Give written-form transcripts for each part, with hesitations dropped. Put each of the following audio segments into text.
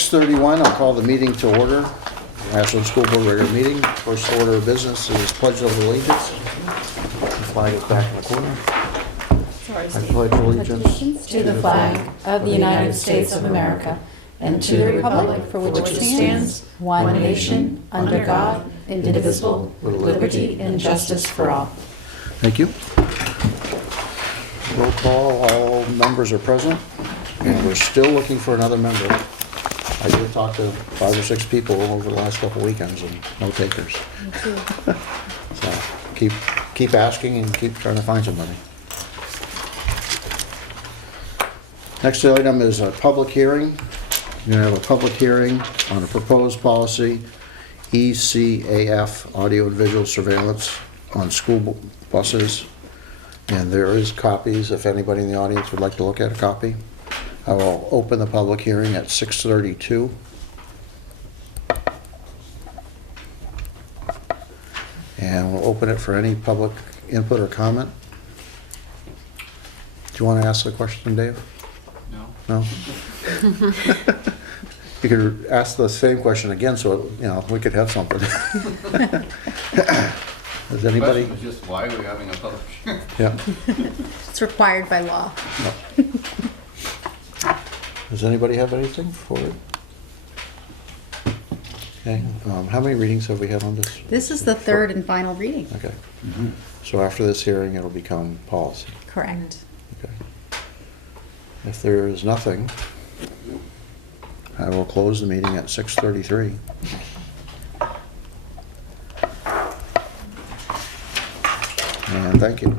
6:31, I'll call the meeting to order. Ashland School Board regular meeting. First order of business is Pledge of Allegiance. The flag is back in the corner. I pledge allegiance to the flag of the United States of America and to the republic for which it stands, one nation, under God, indivisible, with liberty and justice for all. Thank you. Roll call, all members are present, and we're still looking for another member. I did talk to 5 or 6 people over the last couple weekends and no takers. So keep asking and keep trying to find somebody. Next item is a public hearing. You're going to have a public hearing on a proposed policy, ECAF, audio and visual surveillance on school buses. And there is copies if anybody in the audience would like to look at a copy. I will open the public hearing at 6:32. And we'll open it for any public input or comment. Do you want to ask the question, Dave? No? You could ask the same question again so, we could have something. Does anybody? The question was just why we're having a public hearing. Yeah. It's required by law. No. Does anybody have anything for it? Okay, how many readings have we had on this? This is the third and final reading. Okay. So after this hearing, it'll become policy. Correct. Okay. If there is nothing, I will close the meeting at 6:33. And thank you.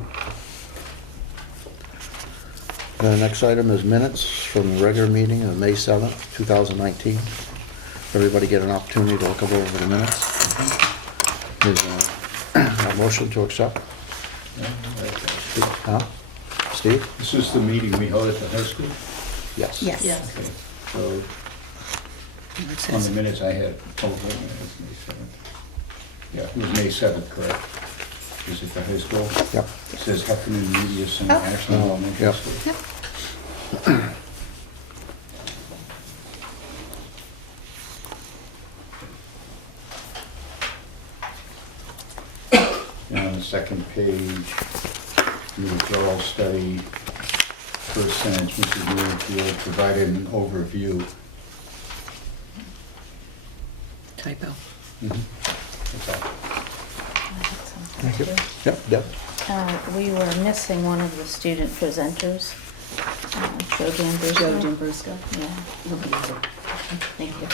The next item is minutes from the regular meeting of May 7th, 2019. Everybody get an opportunity to look over the minutes. Is a motion to accept? Huh? Steve? This is the meeting we held at the high school? Yes. Yes. Okay, so on the minutes I had, oh, wait a minute, it's May 7th. Yeah, it was May 7th, correct? Is it the high school? Yep. It says Heffernan Media Center, Oh. Ashland Elementary Yep. School. Yep. And on the second page, the withdrawal study, first sentence, Mrs. Newfield provided an overview. Typo. That's all. Thank you. Yep, Deb. We were missing one of the student presenters, Joe Dambrusco. Joe Dambrusco. Yeah, thank you.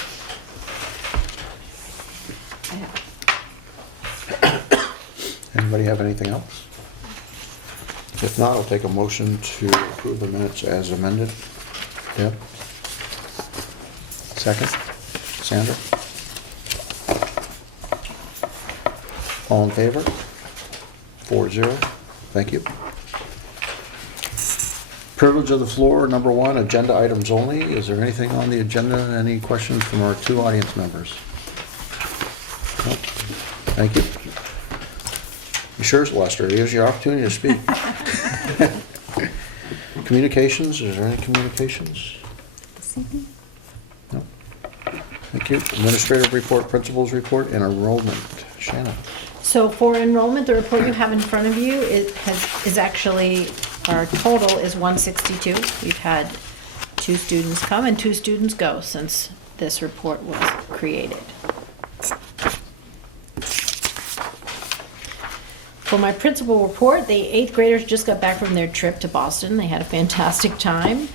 Anybody have anything else? If not, I'll take a motion to approve the minutes as amended. Deb? Second? Sandra? All in favor? 4-0. Thank you. Privilege of the floor, number 1, agenda items only. Is there anything on the agenda? Any questions from our 2 audience members? No? Thank you. You sure, Lester? Here's your opportunity to speak. Communications, is there any communications? No. Thank you. Administrative report, principals report, and enrollment. Shannon. So for enrollment, the report you have in front of you is actually, our total is 162. We've had 2 students come and 2 students go since this report was created. For my principal report, the 8th graders just got back from their trip to Boston. They had a fantastic time.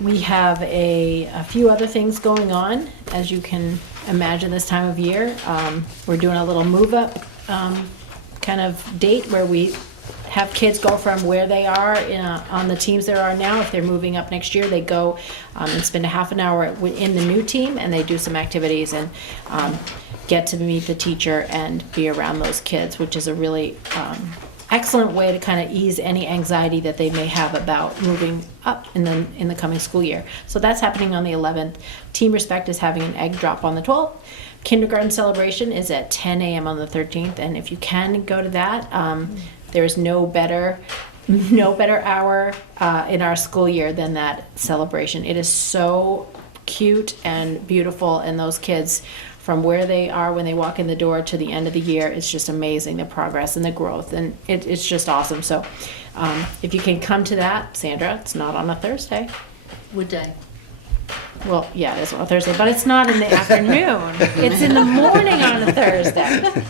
We have a few other things going on, as you can imagine this time of year. We're doing a little move-up kind of date where we have kids go from where they are on the teams there are now. If they're moving up next year, they go and spend a half an hour in the new team, and they do some activities and get to meet the teacher and be around those kids, which is a really excellent way to kind of ease any anxiety that they may have about moving up in the coming school year. So that's happening on the 11th. Team Respect is having an egg drop on the 12th. Kindergarten celebration is at 10 a.m. on the 13th, and if you can go to that, there's no better hour in our school year than that celebration. It is so cute and beautiful, and those kids, from where they are when they walk in the door to the end of the year, it's just amazing, the progress and the growth, and it's just awesome. So if you can come to that, Sandra, it's not on a Thursday. What day? Well, yeah, it is on a Thursday, but it's not in the afternoon. It's in the morning on a Thursday.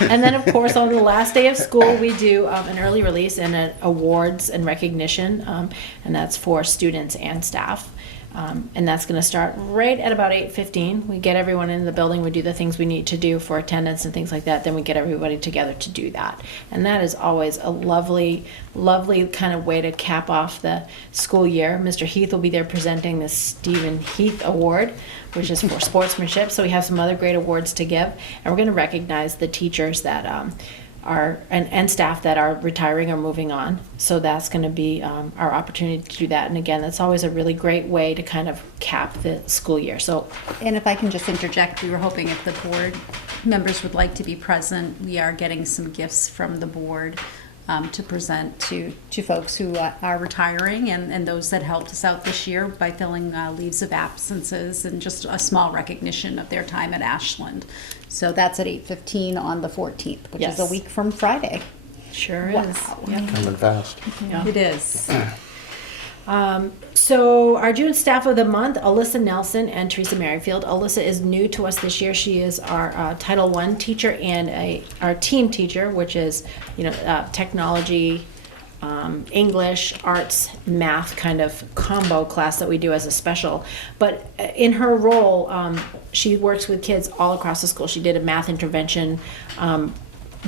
And then, of course, on the last day of school, we do an early release and an awards and recognition, and that's for students and staff. And that's going to start right at about 8:15. We get everyone in the building, we do the things we need to do for attendance and things like that, then we get everybody together to do that. And that is always a lovely, lovely kind of way to cap off the school year. Mr. Heath will be there presenting the Stephen Heath Award, which is for sportsmanship. So we have some other great awards to give, and we're going to recognize the teachers that are and staff that are retiring or moving on. So that's going to be our opportunity to do that. And again, that's always a really great way to kind of cap the school year. So, And if I can just interject, we were hoping if the board members would like to be present, we are getting some gifts from the board to present to folks who are retiring and those that helped us out this year by filling leaves of absences, and just a small recognition of their time at Ashland. So that's at 8:15 on the 14th, which is a Yes. week from Friday. sure Wow. is. Yep. Coming fast. Yeah. It is. So our June staff of the month, Alyssa Nelson and Teresa Merrifield. Alyssa is new to us this year. She is our Title I teacher and our team teacher, which is, technology, English, arts, math kind of combo class that we do as a special. But in her role, she works with kids all across the school. She did a math intervention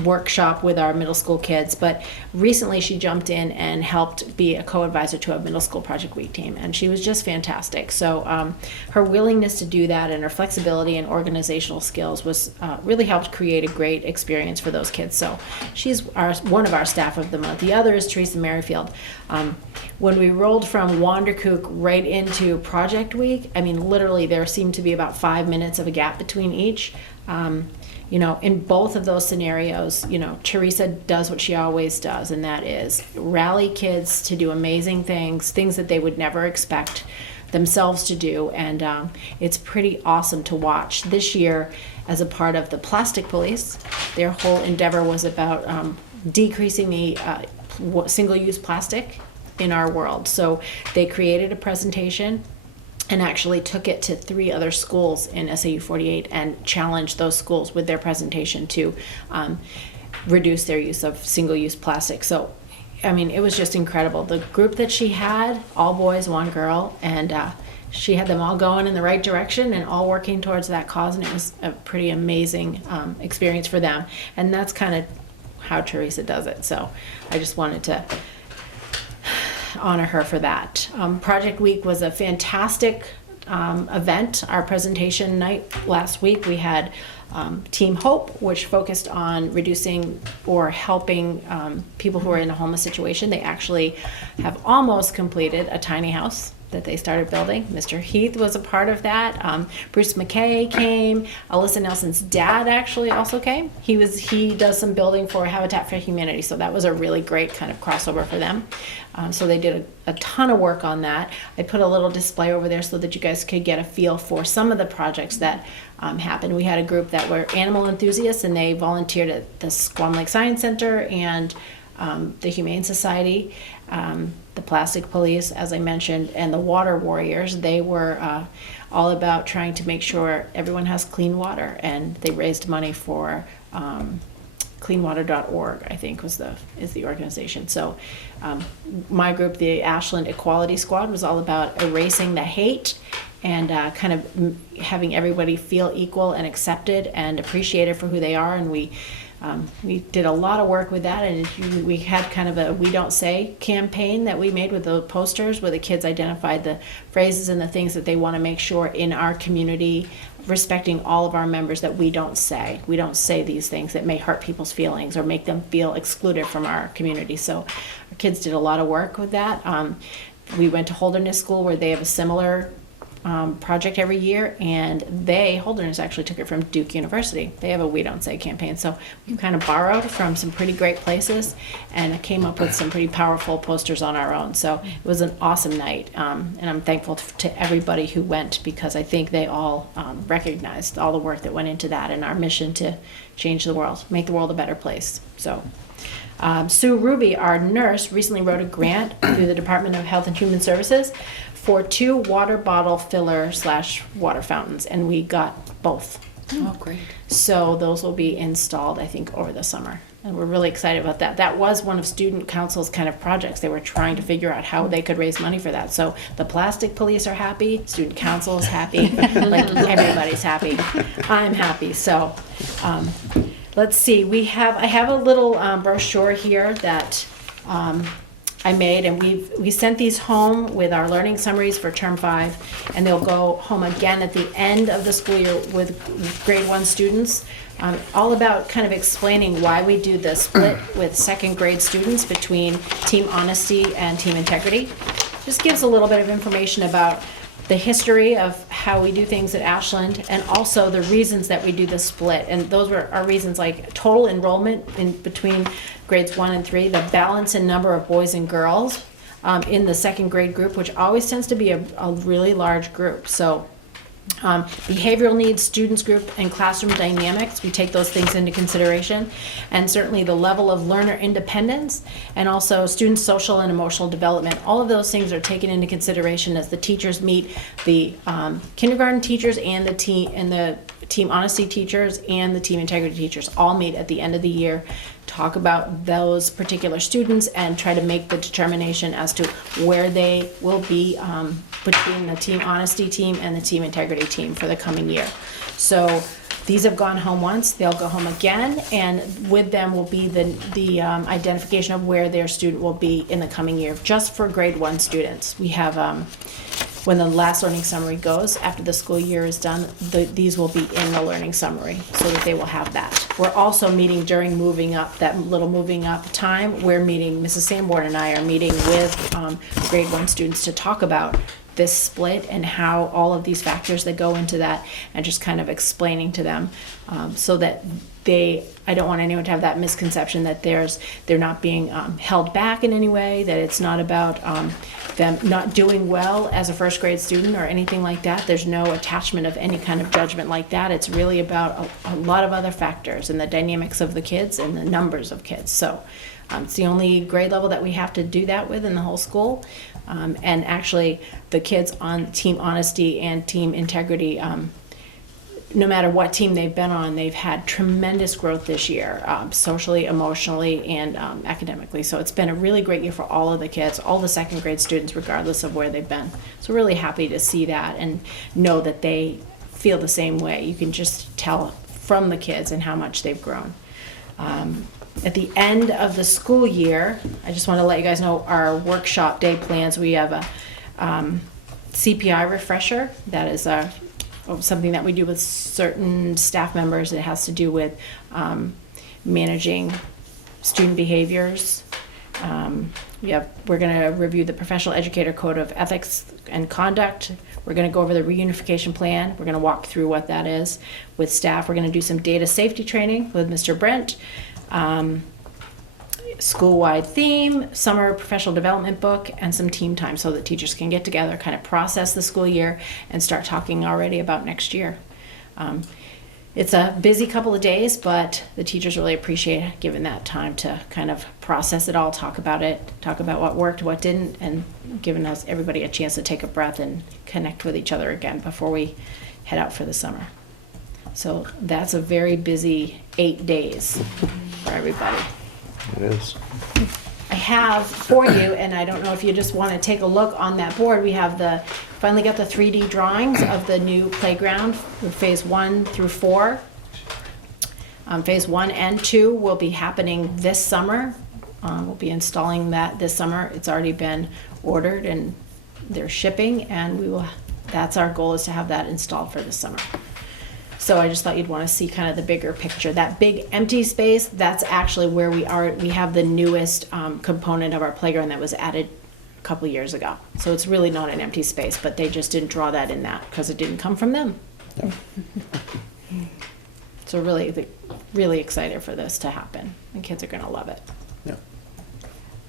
workshop with our middle school kids, but recently she jumped in and helped be a co-advisor to a middle school project week team, and she was just fantastic. So her willingness to do that and her flexibility and organizational skills was really helped create a great experience for those kids. So she's one of our staff of the month. The other is Teresa Merrifield. When we rolled from Wanderkook right into project week, I mean, literally there seemed to be about 5 minutes of a gap between each. In both of those scenarios, Teresa does what she always does, and that is rally kids to do amazing things that they would never expect themselves to do. And it's pretty awesome to watch. This year, as a part of the Plastic Police, their whole endeavor was about decreasing the single-use plastic in our world. So they created a presentation and actually took it to 3 other schools in SAU 48 and challenged those schools with their presentation to reduce their use of single-use plastic. So, I mean, it was just incredible. The group that she had, all boys, one girl, and she had them all going in the right direction and all working towards that cause, and it was a pretty amazing experience for them. And that's kind of how Teresa does it. So I just wanted to honor her for that. Project Week was a fantastic event. Our presentation night last week, we had Team Hope, which focused on reducing or helping people who are in a homeless situation. They actually have almost completed a tiny house that they started building. Mr. Heath was a part of that. Bruce McKay came. Alyssa Nelson's dad actually also came. He does some building for Habitat for Humanity, so that was a really great kind of crossover for them. So they did a ton of work on that. I put a little display over there so that you guys could get a feel for some of the projects that happened. We had a group that were animal enthusiasts, and they volunteered at the Squam Lake Science Center and the Humane Society. The Plastic Police, as I mentioned, and the Water Warriors. They were all about trying to make sure everyone has clean water, and they raised money for cleanwater.org, I think is the organization. So my group, the Ashland Equality Squad, was all about erasing the hate and kind of having everybody feel equal and accepted and appreciated for who they are. And we did a lot of work with that, and we had kind of a We Don't Say campaign that we made with the posters where the kids identified the phrases and the things that they want to make sure in our community, respecting all of our members, that we don't say. We don't say these things that may hurt people's feelings or make them feel excluded from our community. So our kids did a lot of work with that. We went to Holderness School, where they have a similar project every year, and Holderness actually took it from Duke University. They have a We Don't Say campaign, so we kind of borrowed from some pretty great places and came up with some pretty powerful posters on our own. So it was an awesome night, and I'm thankful to everybody who went, because I think they all recognized all the work that went into that and our mission to change the world, make the world a better place. So Sue Ruby, our nurse, recently wrote a grant through the Department of Health and Human Services for 2 water bottle filler / water fountains, and we got both. Oh, great. So those will be installed, I think, over the summer. And we're really excited about that. That was one of Student Council's kind of projects. They were trying to figure out how they could raise money for that. So the plastic police are happy, Student Council is happy, like everybody's happy. I'm happy. So let's see. I have a little brochure here that I made, and we sent these home with our learning summaries for term 5, and they'll go home again at the end of the school year with grade 1 students, all about kind of explaining why we do the split with 2nd grade students between team honesty and team integrity. Just gives a little bit of information about the history of how we do things at Ashland, and also the reasons that we do the split. And those were our reasons, like total enrollment in between grades 1 and 3, the balance in number of boys and girls in the 2nd grade group, which always tends to be a really large group. So behavioral needs, students group, and classroom dynamics, we take those things into consideration, and certainly the level of learner independence, and also student social and emotional development. All of those things are taken into consideration as the teachers meet, the kindergarten teachers and the team honesty teachers and the team integrity teachers all meet at the end of the year, talk about those particular students, and try to make the determination as to where they will be between the team honesty team and the team integrity team for the coming year. So these have gone home once, they'll go home again, and with them will be the identification of where their student will be in the coming year, just for grade 1 students. We have when the last learning summary goes, after the school year is done, these will be in the learning summary so that they will have that. We're also meeting during moving up, that little moving up time, we're meeting, Mrs. Sanborn and I are meeting with grade 1 students to talk about this split and how all of these factors that go into that, and just kind of explaining to them so that I don't want anyone to have that misconception that they're not being held back in any way, that it's not about them not doing well as a 1st grade student or anything like that. There's no attachment of any kind of judgment like that. It's really about a lot of other factors and the dynamics of the kids and the numbers of kids. So it's the only grade level that we have to do that with in the whole school. And actually the kids on team honesty and team integrity, no matter what team they've been on, they've had tremendous growth this year, socially, emotionally, and academically. So it's been a really great year for all of the kids, all the 2nd grade students, regardless of where they've been. So really happy to see that and know that they feel the same way. You can just tell from the kids and how much they've grown. At the end of the school year, I just want to let you guys know our workshop day plans. We have a CPI refresher. That is something that we do with certain staff members. It has to do with managing student behaviors. We're going to review the Professional Educator Code of Ethics and Conduct. We're going to go over the reunification plan. We're going to walk through what that is with staff. We're going to do some data safety training with Mr. Brent. School-wide theme, summer professional development book, and some team time so that teachers can get together, kind of process the school year, and start talking already about next year. It's a busy couple of days, but the teachers really appreciate giving that time to kind of process it all, talk about what worked, what didn't, and giving everybody a chance to take a breath and connect with each other again before we head out for the summer. So that's a very busy 8 days for everybody. It is. I have for you, and I don't know if you just want to take a look on that board, we have finally got the 3D drawings of the new playground with phase 1 through 4. Phase 1 and 2 will be happening this summer. We'll be installing that this summer. It's already been ordered and they're shipping, and that's our goal, is to have that installed for this summer. So I just thought you'd want to see kind of the bigger picture. That big empty space, that's actually where we have the newest component of our playground that was added a couple years ago. So it's really not an empty space, but they just didn't draw that in that because it didn't come from them. Yeah. So really excited for this to happen. The kids are gonna love it. Yeah.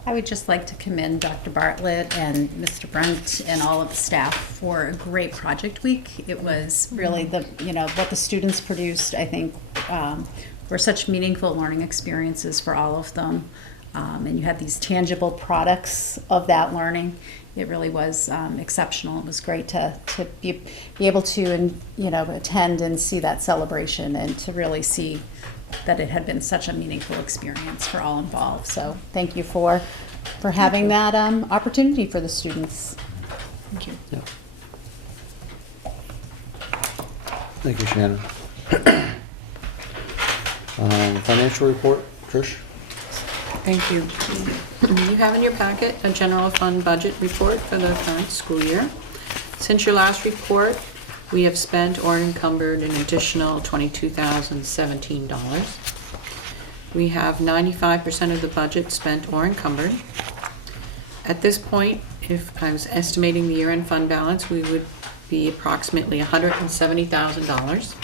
I would just like to commend Dr. Bartlett and Mr. Brent and all of the staff for a great project week. It was really what the students produced, I think, were such meaningful learning experiences for all of them. And you had these tangible products of that learning. It really was exceptional. It was great to be able to attend and see that celebration and to really see that it had been such a meaningful experience for all involved. So thank you for having that opportunity for the students. Thank you. Yeah. Thank you, Shannon. Financial report, Trish? Thank you. You have in your packet a general fund budget report for the current school year. Since your last report, we have spent or encumbered an additional $22,017. We have 95% of the budget spent or encumbered. At this point, if I was estimating the year-end fund balance, we would be approximately $170,000.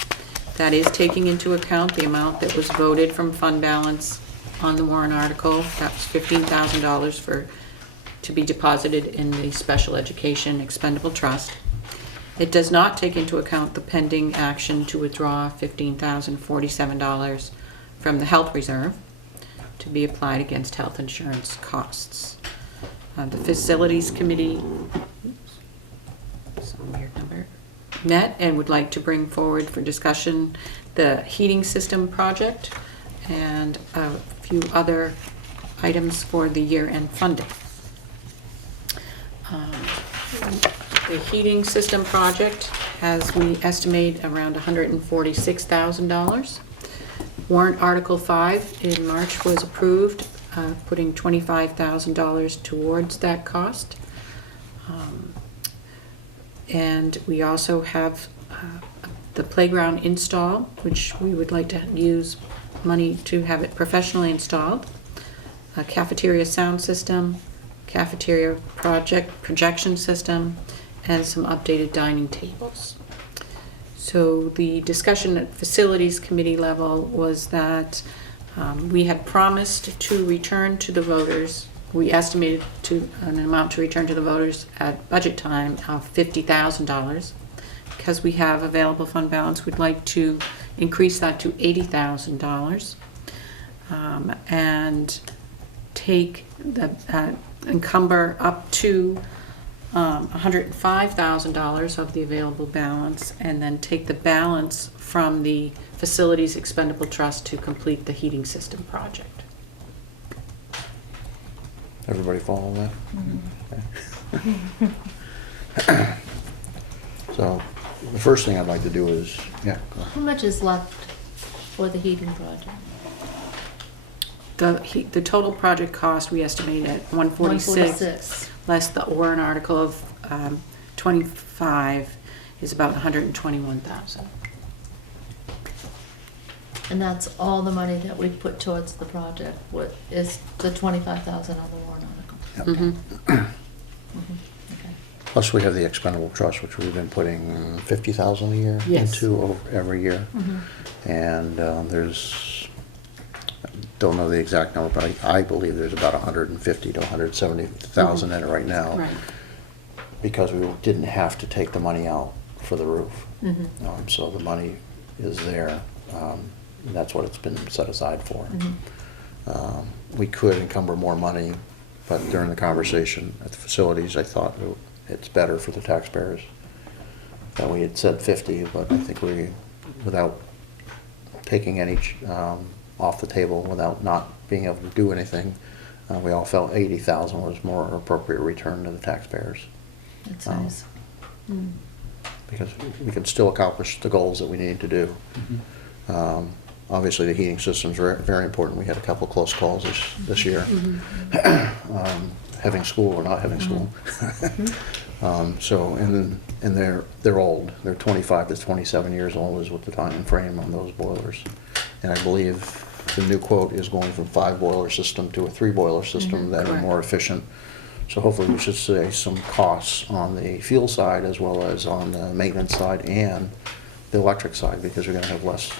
That is taking into account the amount that was voted from fund balance on the warrant article. That's $15,000 to be deposited in the Special Education Expendable Trust. It does not take into account the pending action to withdraw $15,047 from the health reserve to be applied against health insurance costs. The Facilities Committee, some weird number, met and would like to bring forward for discussion the heating system project and a few other items for the year-end funding. The heating system project has, we estimate, around $146,000. Warrant Article 5 in March was approved, putting $25,000 towards that cost. And we also have the playground install, which we would like to use money to have it professionally installed. A cafeteria sound system, cafeteria projection system, and some updated dining tables. So the discussion at Facilities Committee level was that we had promised to return to the voters. We estimated an amount to return to the voters at budget time of $50,000. Because we have available fund balance, we'd like to increase that to $80,000 and take the encumber up to $105,000 of the available balance, and then take the balance from the Facilities Expendable Trust to complete the heating system project. Everybody follow that? Mm-hmm. Okay. So, the first thing I'd like to do is, yeah, go ahead. How much is left for the heating project? The total project cost we estimate at $146, less the warrant article of 25 is about $121,000. And that's all the money that we put towards the project, what is the $25,000 on the warrant article? Yep. Okay. Plus, we have the expendable trust, which we've been putting $50,000 a year Yes. into every year. And there's, don't know the exact number, but I believe there's about 150 to 170,000 in it right now. Right. Because we didn't have to take the money out for the roof. So the money is there. And that's what it's been set aside for. We could encumber more money, but during the conversation at the facilities, I thought it's better for the taxpayers. That we had said 50, but I think we, without taking any off the table, without not being able to do anything, we all felt 80,000 was more appropriate return to the taxpayers. That's nice. Because we can still accomplish the goals that we need to do. Obviously, the heating system's very important. We had a couple close calls this year. Having school or not having school. So, and they're old. They're 25 to 27 years old is what the time frame on those boilers. And I believe the new quote is going from 5-boiler system to a 3-boiler system that are Correct. more efficient. So hopefully we should save some costs on the fuel side as well as on the maintenance side and the electric side, because we're gonna have less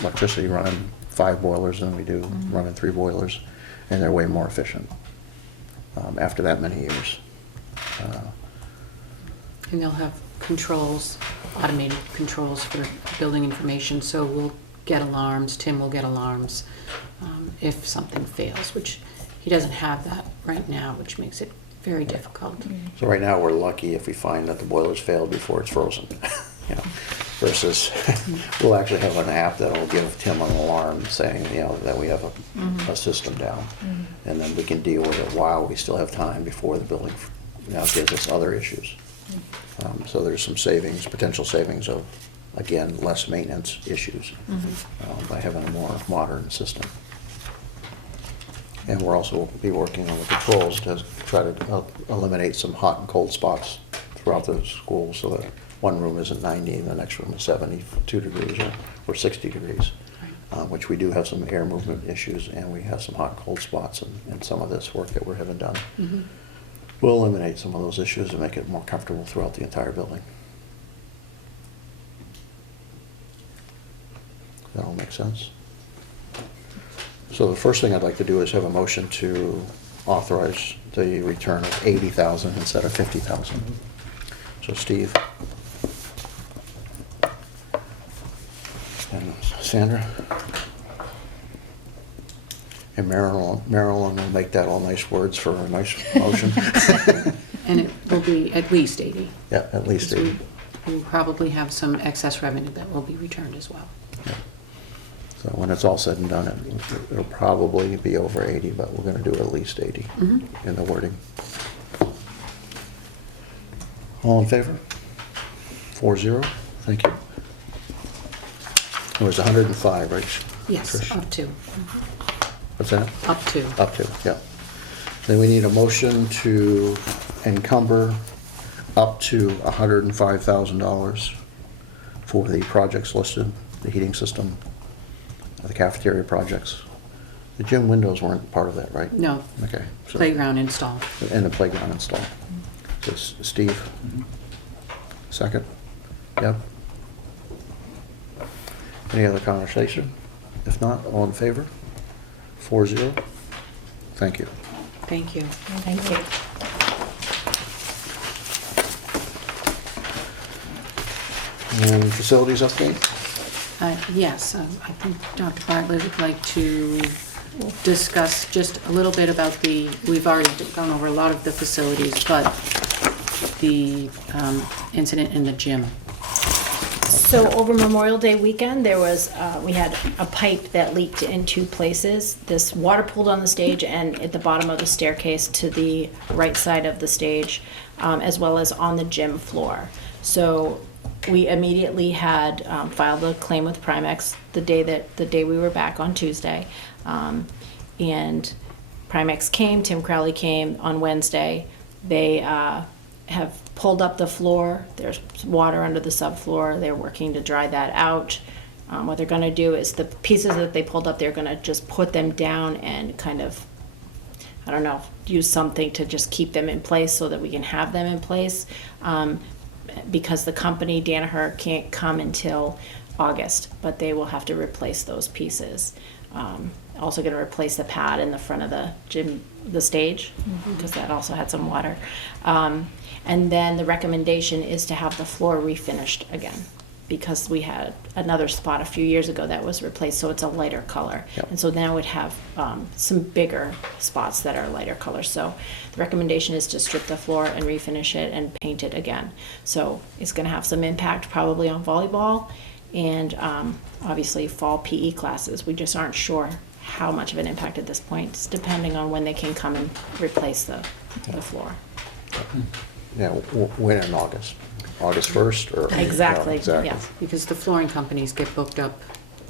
electricity running 5 boilers than we do running 3 boilers, and they're way more efficient after that many years. And they'll have controls, automated controls for building information, so we'll get alarms, Tim will get alarms if something fails, which he doesn't have that right now, which makes it very difficult. So right now, we're lucky if we find that the boiler's failed before it's frozen, you know, versus we'll actually have an app that'll give Tim an alarm saying, you know, that we have a system down. And then we can deal with it while we still have time before the building, you know, gives us other issues. So there's some savings, potential savings of, again, less maintenance issues by having a more modern system. And we're also be working on the controls to try to eliminate some hot and cold spots throughout the school, so that one room isn't 90 and the next room is 72 degrees or 60 degrees, which we do have some air movement issues, and we have some hot and cold spots in some of this work that we're having done. We'll eliminate some of those issues and make it more comfortable throughout the entire building. That all make sense? So the first thing I'd like to do is have a motion to authorize the return of 80,000 instead of 50,000. So Steve. And Sandra. And Marilyn will make that all nice words for a nice motion. And it will be at least 80. Yeah, at least 80. We'll probably have some excess revenue that will be returned as well. Yeah. So when it's all said and done, it'll probably be over 80, but we're going to do at least 80 in the wording. All in favor? 4-0. Thank you. It was 105, right? Yes, Trish? up to. What's that? Up to. Up to, yeah. Then we need a motion to encumber up to $105,000 for the projects listed, the heating system, the cafeteria projects. The gym windows weren't part of that, right? No. Okay. So- Playground install. And the playground install. So Steve? Second? Yep. Any other conversation? If not, all in favor? 4-0. Thank you. Thank you. Thank you. And facilities update? Yes, I think Dr. Bartlett would like to discuss just a little bit about we've already gone over a lot of the facilities, but the incident in the gym. So over Memorial Day weekend, there was, we had a pipe that leaked in 2 places. This water pooled on the stage and at the bottom of the staircase to the right side of the stage, as well as on the gym floor. So we immediately had filed a claim with Primex the day we were back on Tuesday. And Primex came, Tim Crowley came on Wednesday. They have pulled up the floor. There's water under the subfloor. They're working to dry that out. What they're going to do is the pieces that they pulled up, they're going to just put them down and kind of, I don't know, use something to just keep them in place so that we can have them in place. Because the company, Danaher, can't come until August, but they will have to replace those pieces. Also going to replace the pad in the front of the gym, the stage, because that also had some water. And then the recommendation is to have the floor refinished again, because we had another spot a few years ago that was replaced, so it's a lighter color. Yep. And so now it have some bigger spots that are lighter color. So the recommendation is to strip the floor and refinish it and paint it again. So it's going to have some impact probably on volleyball and obviously fall PE classes. We just aren't sure how much of an impact at this point. It's depending on when they can come and replace the floor. Yeah, when in August? August 1st or? Exactly, Yeah, exactly. yes. Because the flooring companies get booked up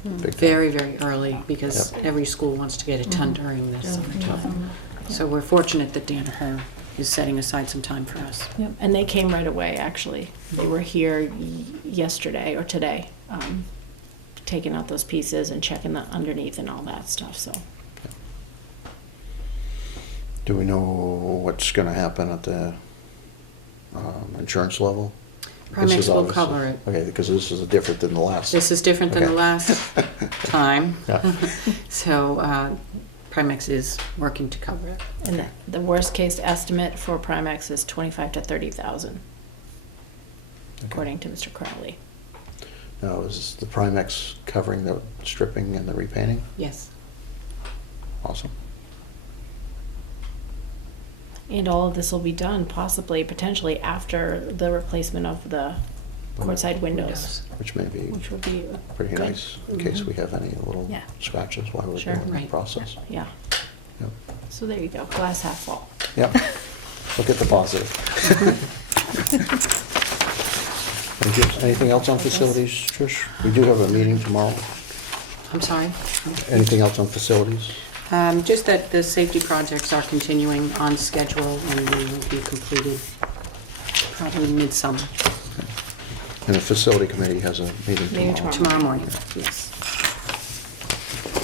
Big time. very, very early, because Yep. every school wants to get it done during the summertime. So we're fortunate that Danaher is setting aside some time for us. Yep, and they came right away, actually. They were here yesterday or today, taking out those pieces and checking the underneath and all that stuff, so. Do we know what's gonna happen at the insurance level? This Primex is will obviously- cover it. Okay, because this is different than the last. This is different than the Okay. last time. Yeah. So Primex is working to cover it. And the worst case estimate for Primex is 25 to 30,000, according to Mr. Crowley. Now, is the Primex covering the stripping and the repainting? Yes. Awesome. And all of this will be done possibly, potentially after the replacement of the courtside windows, Which may be which would be pretty good. nice in case we have any little Yeah. scratches while we're Sure. doing the Right. process. Yeah, Yep. so there you go, glass half full. Yep. Look at the positive. Thank you. Anything else on facilities, Trish? We do have a meeting tomorrow. I'm sorry? Anything else on facilities? Just that the safety projects are continuing on schedule and they will be completed probably midsummer, And the facility committee has a meeting Meeting tomorrow. tomorrow morning, yes.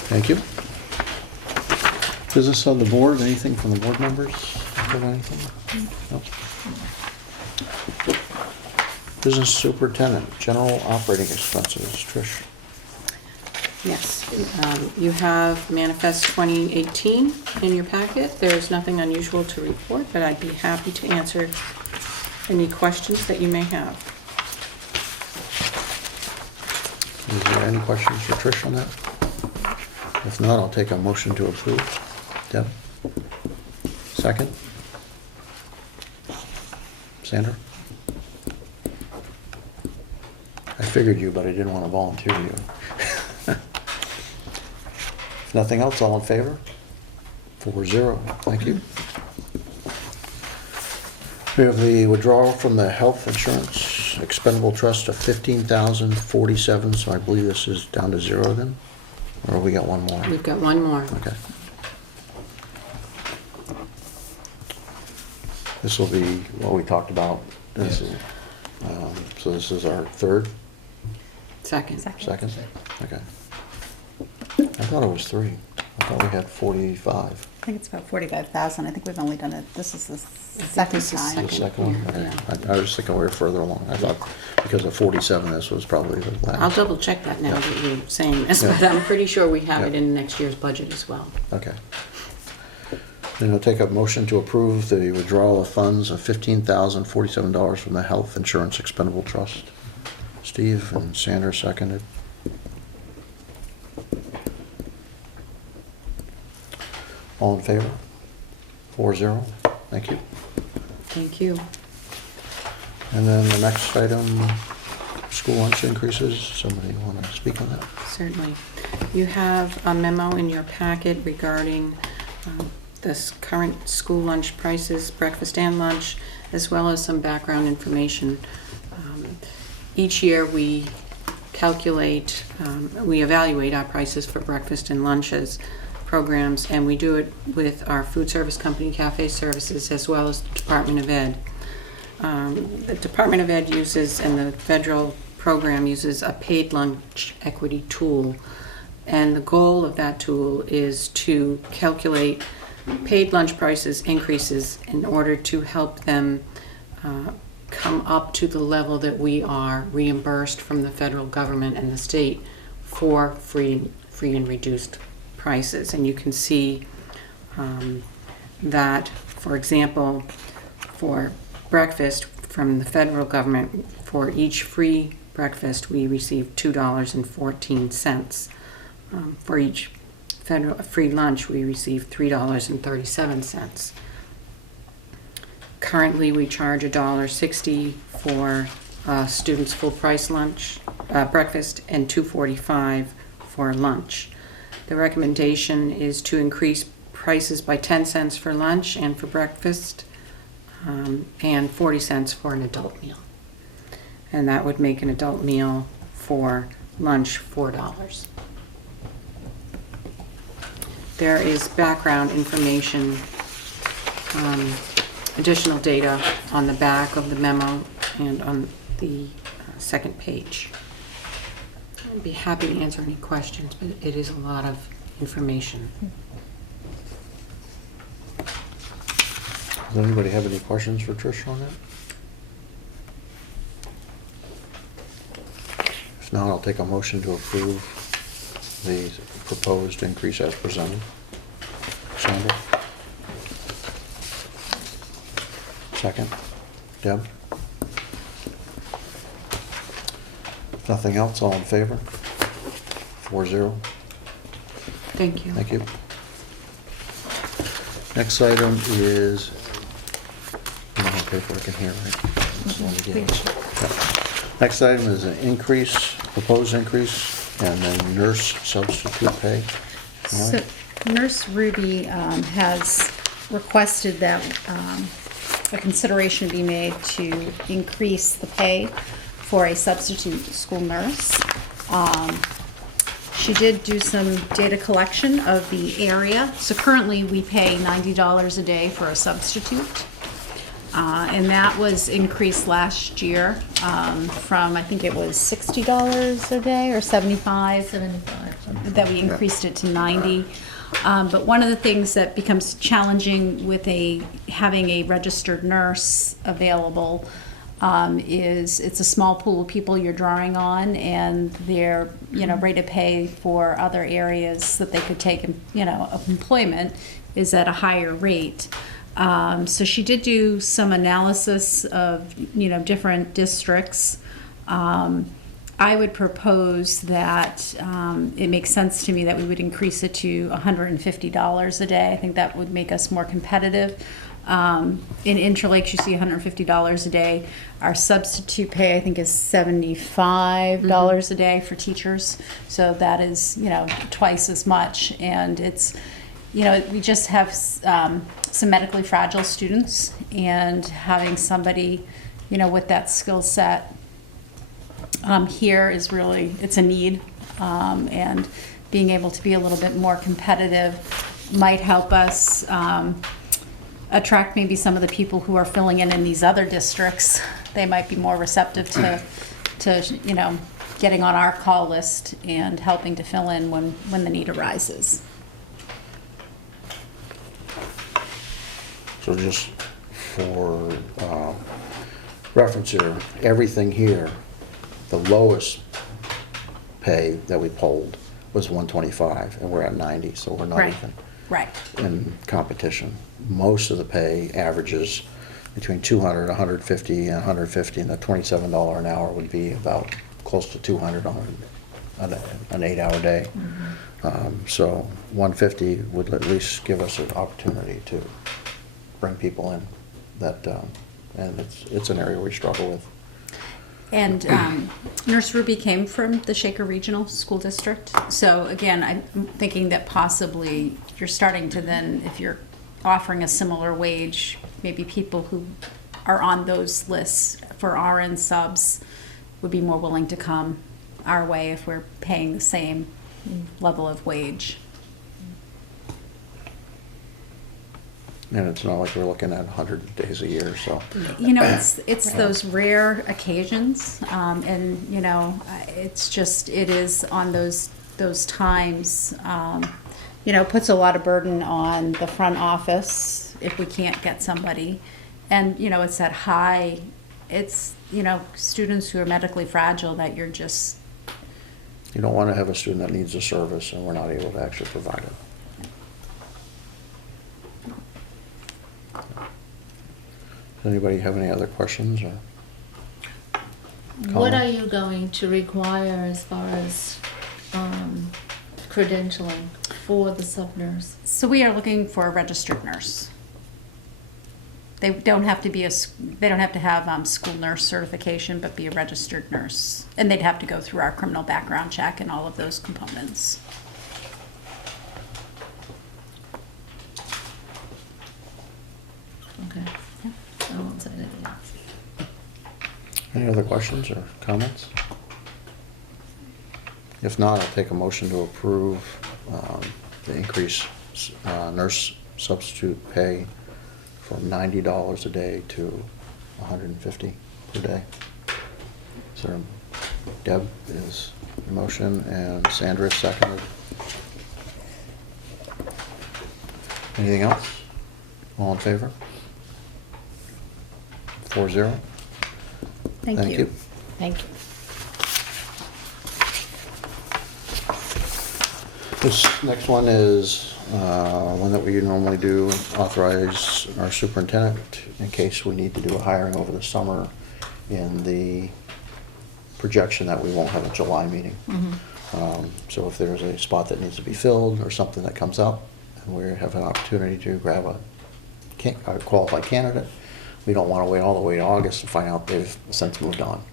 Thank you. Business of the board, anything from the board members? Have anything? No? Business superintendent, general operating expenses, Trish. Yes, you have manifest 2018 in your packet. There's nothing unusual to report, but I'd be happy to answer any questions that you may have. Is there any questions for Trish on that? If not, I'll take a motion to approve. Deb? Second? Sandra? I figured you, but I didn't want to volunteer you. If nothing else, all in favor? 4-0, thank you. We have the withdrawal from the health insurance expendable trust of $15,047, so I believe this is down to 0 then? Or we got one more? We've got one more. Okay. This will be what we talked about. This is, so this is our third, Second. second? Okay. I thought it was 3. I thought we had 45. I think it's about 45,000. I think we've only done it, this is the think second this is time. The second one? Okay. Yeah. I was thinking we were further along. I thought because of 47, this was probably the last. I'll double check that now Yeah. that you're saying this, Yeah. but I'm pretty sure we have it Yeah. in next year's budget as well. Okay. Then I'll take a motion to approve the withdrawal of funds of $15,047 from the health insurance expendable trust. Steve and Sandra seconded. All in favor? 4-0, thank you. Thank you. And then the next item, school lunch increases. Somebody want to speak on that? Certainly. You have a memo in your packet regarding this current school lunch prices, breakfast and lunch, as well as some background information. Each year we calculate, we evaluate our prices for breakfast and lunches programs, and we do it with our food service company, Cafe Services, as well as the Department of Ed. The Department of Ed uses, and the federal program uses, a paid lunch equity tool. And the goal of that tool is to calculate paid lunch prices increases in order to help them come up to the level that we are reimbursed from the federal government and the state for free and reduced prices. And you can see that, for example, for breakfast from the federal government, for each free breakfast we receive $2.14. For each federal free lunch we receive $3.37. Currently we charge $1.60 for students' full price lunch, breakfast, and $2.45 for lunch. The recommendation is to increase prices by 10 cents for lunch and for breakfast, and 40 cents for an adult meal. And that would make an adult meal for lunch $4. There is background information, additional data on the back of the memo and on the second page. I'd be happy to answer any questions, but it is a lot of information. Does anybody have any questions for Trish on that? If not, I'll take a motion to approve the proposed increase as presented. Sandra? Second. Deb? If nothing else, all in favor? 4-0. Thank you. Thank you. Next item is, you don't have paperwork in here, right? That's the one we gave us. Yeah. Next item is an increase, proposed increase, and then nurse substitute pay. So Nurse Ruby has requested that a consideration be made to increase the pay for a substitute school nurse. She did do some data collection of the area. So currently, we pay $90 a day for a substitute. And that was increased last year from, I think it was $60 a day or 75. 75. That we increased it to 90. But one of the things that becomes challenging with having a registered nurse available is it's a small pool of people you're drawing on, and their rate of pay for other areas that they could take of employment is at a higher rate. So she did do some analysis of different districts. I would propose that it makes sense to me that we would increase it to $150 a day. I think that would make us more competitive. In Interlakes, you see $150 a day. Our substitute pay, I think, is $75 a day for teachers. So that is, twice as much. And it's, we just have some medically fragile students, and having somebody, with that skill set here is really, it's a need. And being able to be a little bit more competitive might help us attract maybe some of the people who are filling in these other districts. They might be more receptive to getting on our call list and helping to fill in when the need arises. So just for reference here, everything here, the lowest pay that we polled was 125, and we're at 90, so we're not Right. even Right. in competition. Most of the pay averages between 200, 150, and 150, and the $27 an hour would be about close to 200 on an 8-hour day. So 150 would at least give us an opportunity to bring people in that, and it's an area we struggle with. And Nurse Ruby came from the Shaker Regional School District. So again, I'm thinking that possibly you're starting to then, if you're offering a similar wage, maybe people who are on those lists for RN subs would be more willing to come our way if we're paying the same level of wage. And it's not like we're looking at 100 days a year, so. It's those rare occasions, and it's just, it is on those times, puts a lot of burden on the front office if we can't get somebody. And, it's that high, it's, students who are medically fragile that you're just. You don't want to have a student that needs a service and we're not able to actually provide it. Does anybody have any other questions or What are comments? you going to require as far as credentialing for the sub-nurse? So we are looking for a registered nurse. They don't have to be they don't have to have school nurse certification, but be a registered nurse. And they'd have to go through our criminal background check and all of those components. Okay. I won't say anything else. Any other questions or comments? If not, I'll take a motion to approve the increase nurse substitute pay from $90 a day to $150 per day. So Deb is the motion and Sandra is seconded. Anything else? All in favor? 4-0. Thank you. Thank you. This next one is one that we normally do, authorize our superintendent in case we need to do a hiring over the summer in the projection that we won't have a July meeting. So if there's a spot that needs to be filled or something that comes up, and we have an opportunity to grab a qualified candidate, we don't want to wait all the way to August to find out they've since moved on.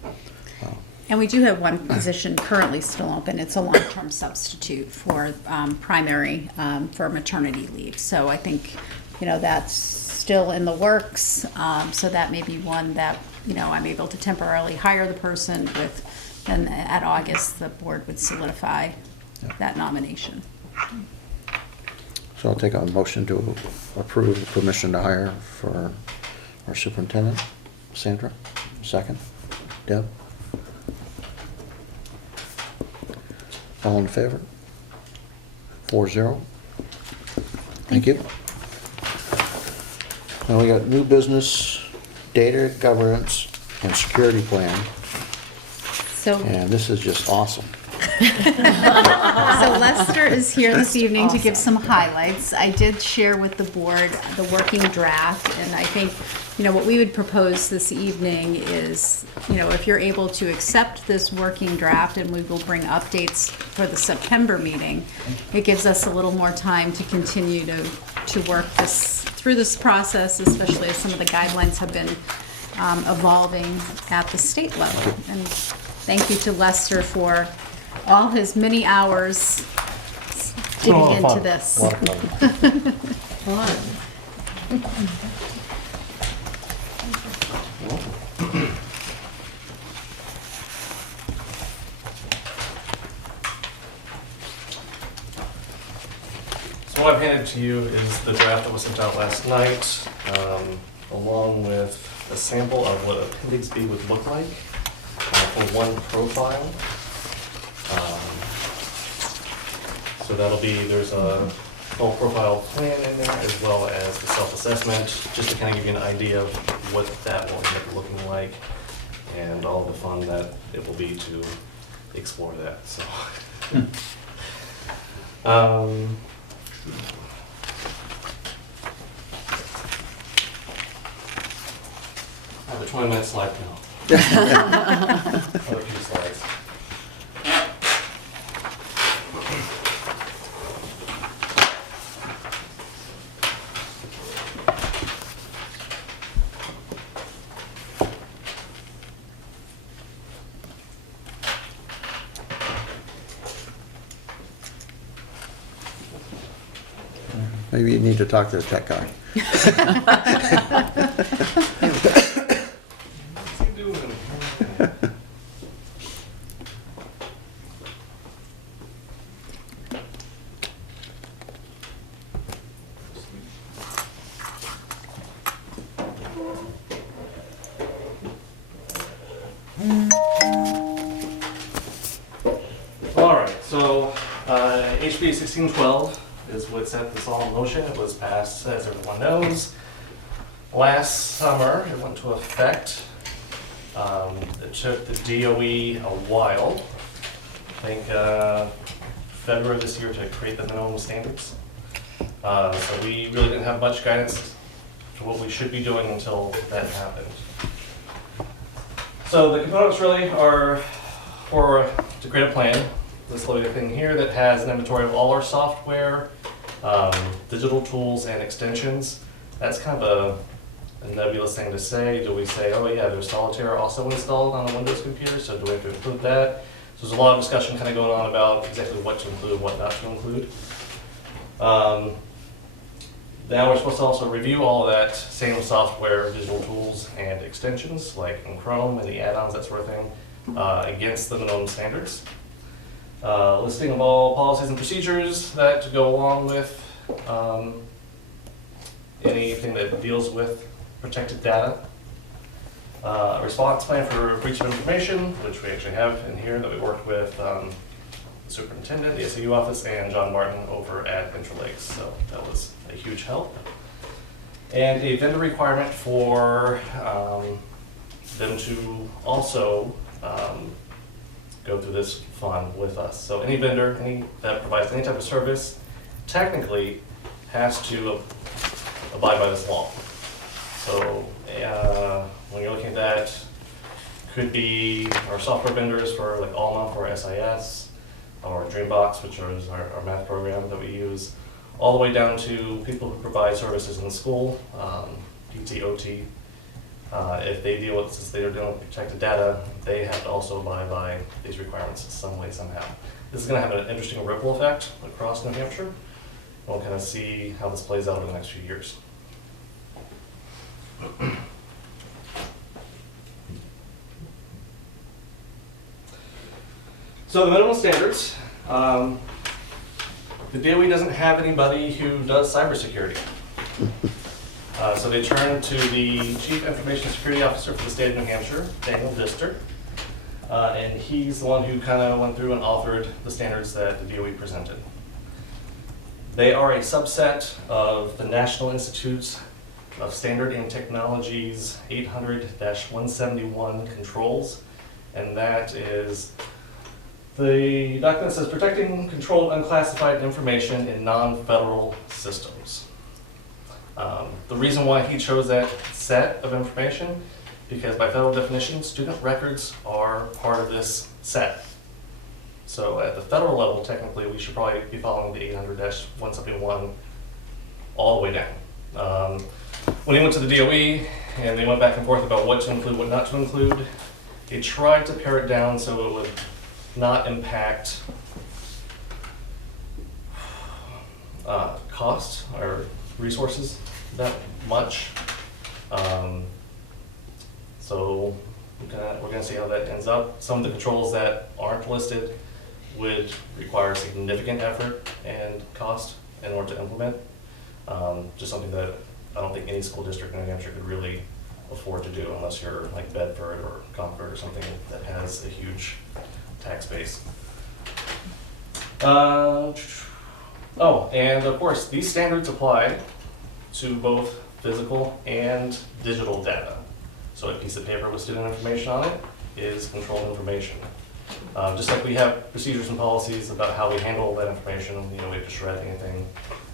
And we do have one position currently still open. It's a long-term substitute for primary for maternity leave. So I think, that's still in the works. So that may be one that, I'm able to temporarily hire the person with, and at August, the board would solidify that nomination. So I'll take a motion to approve the permission to hire for our superintendent. Sandra, second. Deb? All in favor? 4-0. Thank you. Now we got new business, data governance, and security plan, So and this is just awesome. So Lester is here this evening to give some highlights. I did share with the board the working draft, and I think, what we would propose this evening is, if you're able to accept this working draft, and we will bring updates for the September meeting, it gives us a little more time to continue to work through this process, especially as some of the guidelines have been evolving at the state level. And thank you to Lester for all his many hours digging into this. So what I've handed to you is the draft that was sent out last night, along with a sample of what Appendix B would look like for one profile. So that'll be, there's a full profile plan in there as well as the self-assessment, just to kind of give you an idea of what that will end up looking like and all the fun that it will be to explore that. So. I have a 20-minute slide now. Another few slides. Maybe you need to talk to the tech guy. What's he doing? All right, so HB 1612 is what set this all in motion. It was passed, as everyone knows, last summer. It went into effect. It took the DOE a while, I think February of this year, to create the minimum standards. So we really didn't have much guidance to what we should be doing until that happened. So the components really are to create a plan. This little thing here that has an inventory of all our software, digital tools, and extensions. That's kind of a nebulous thing to say. Do we say, oh yeah, there's Solitaire also installed on a Windows computer, so do we have to include that? So there's a lot of discussion kind of going on about exactly what to include, what not to include. Now we're supposed to also review all of that same software, digital tools, and extensions, like in Chrome and the add-ons, that sort of thing, against the minimum standards. Listing of all policies and procedures that go along with anything that deals with protected data. A response plan for breach of information, which we actually have in here, that we worked with the superintendent, the SAU office, and John Martin over at Interlakes. So that was a huge help. And a vendor requirement for them to also go through this fund with us. So any vendor, that provides any type of service, technically has to abide by this law. So when you're looking at that, could be our software vendors for like Alma for SIS, or Dreambox, which is our math program that we use, all the way down to people who provide services in the school, PT, OT. If they deal with, since they are dealing with protected data, they have to also abide by these requirements in some way, somehow. This is going to have an interesting ripple effect across New Hampshire. We'll kind of see how this plays out over the next few years. So the minimum standards, the DOE doesn't have anybody who does cybersecurity. So they turned to the Chief Information Security Officer for the state of New Hampshire, Daniel Dister, and he's the one who kind of went through and authored the standards that the DOE presented. They are a subset of the National Institutes of Standard and Technology's 800-171 controls, and that is the document says protecting controlled unclassified information in non-federal systems. The reason why he chose that set of information, because by federal definition, student records are part of this set. So at the federal level, technically, we should probably be following the 800-171 all the way down. When he went to the DOE and they went back and forth about what to include, what not to include, they tried to pare it down so it would not impact cost or resources that much. So we're gonna see how that ends up. Some of the controls that aren't listed would require significant effort and cost in order to implement. Just something that I don't think any school district in New Hampshire could really afford to do unless you're like Bedford or Concord or something that has a huge tax base. Oh, and of course, these standards apply to both physical and digital data. So a piece of paper with student information on it is controlled information. Just like we have procedures and policies about how we handle that information, we have to shred anything.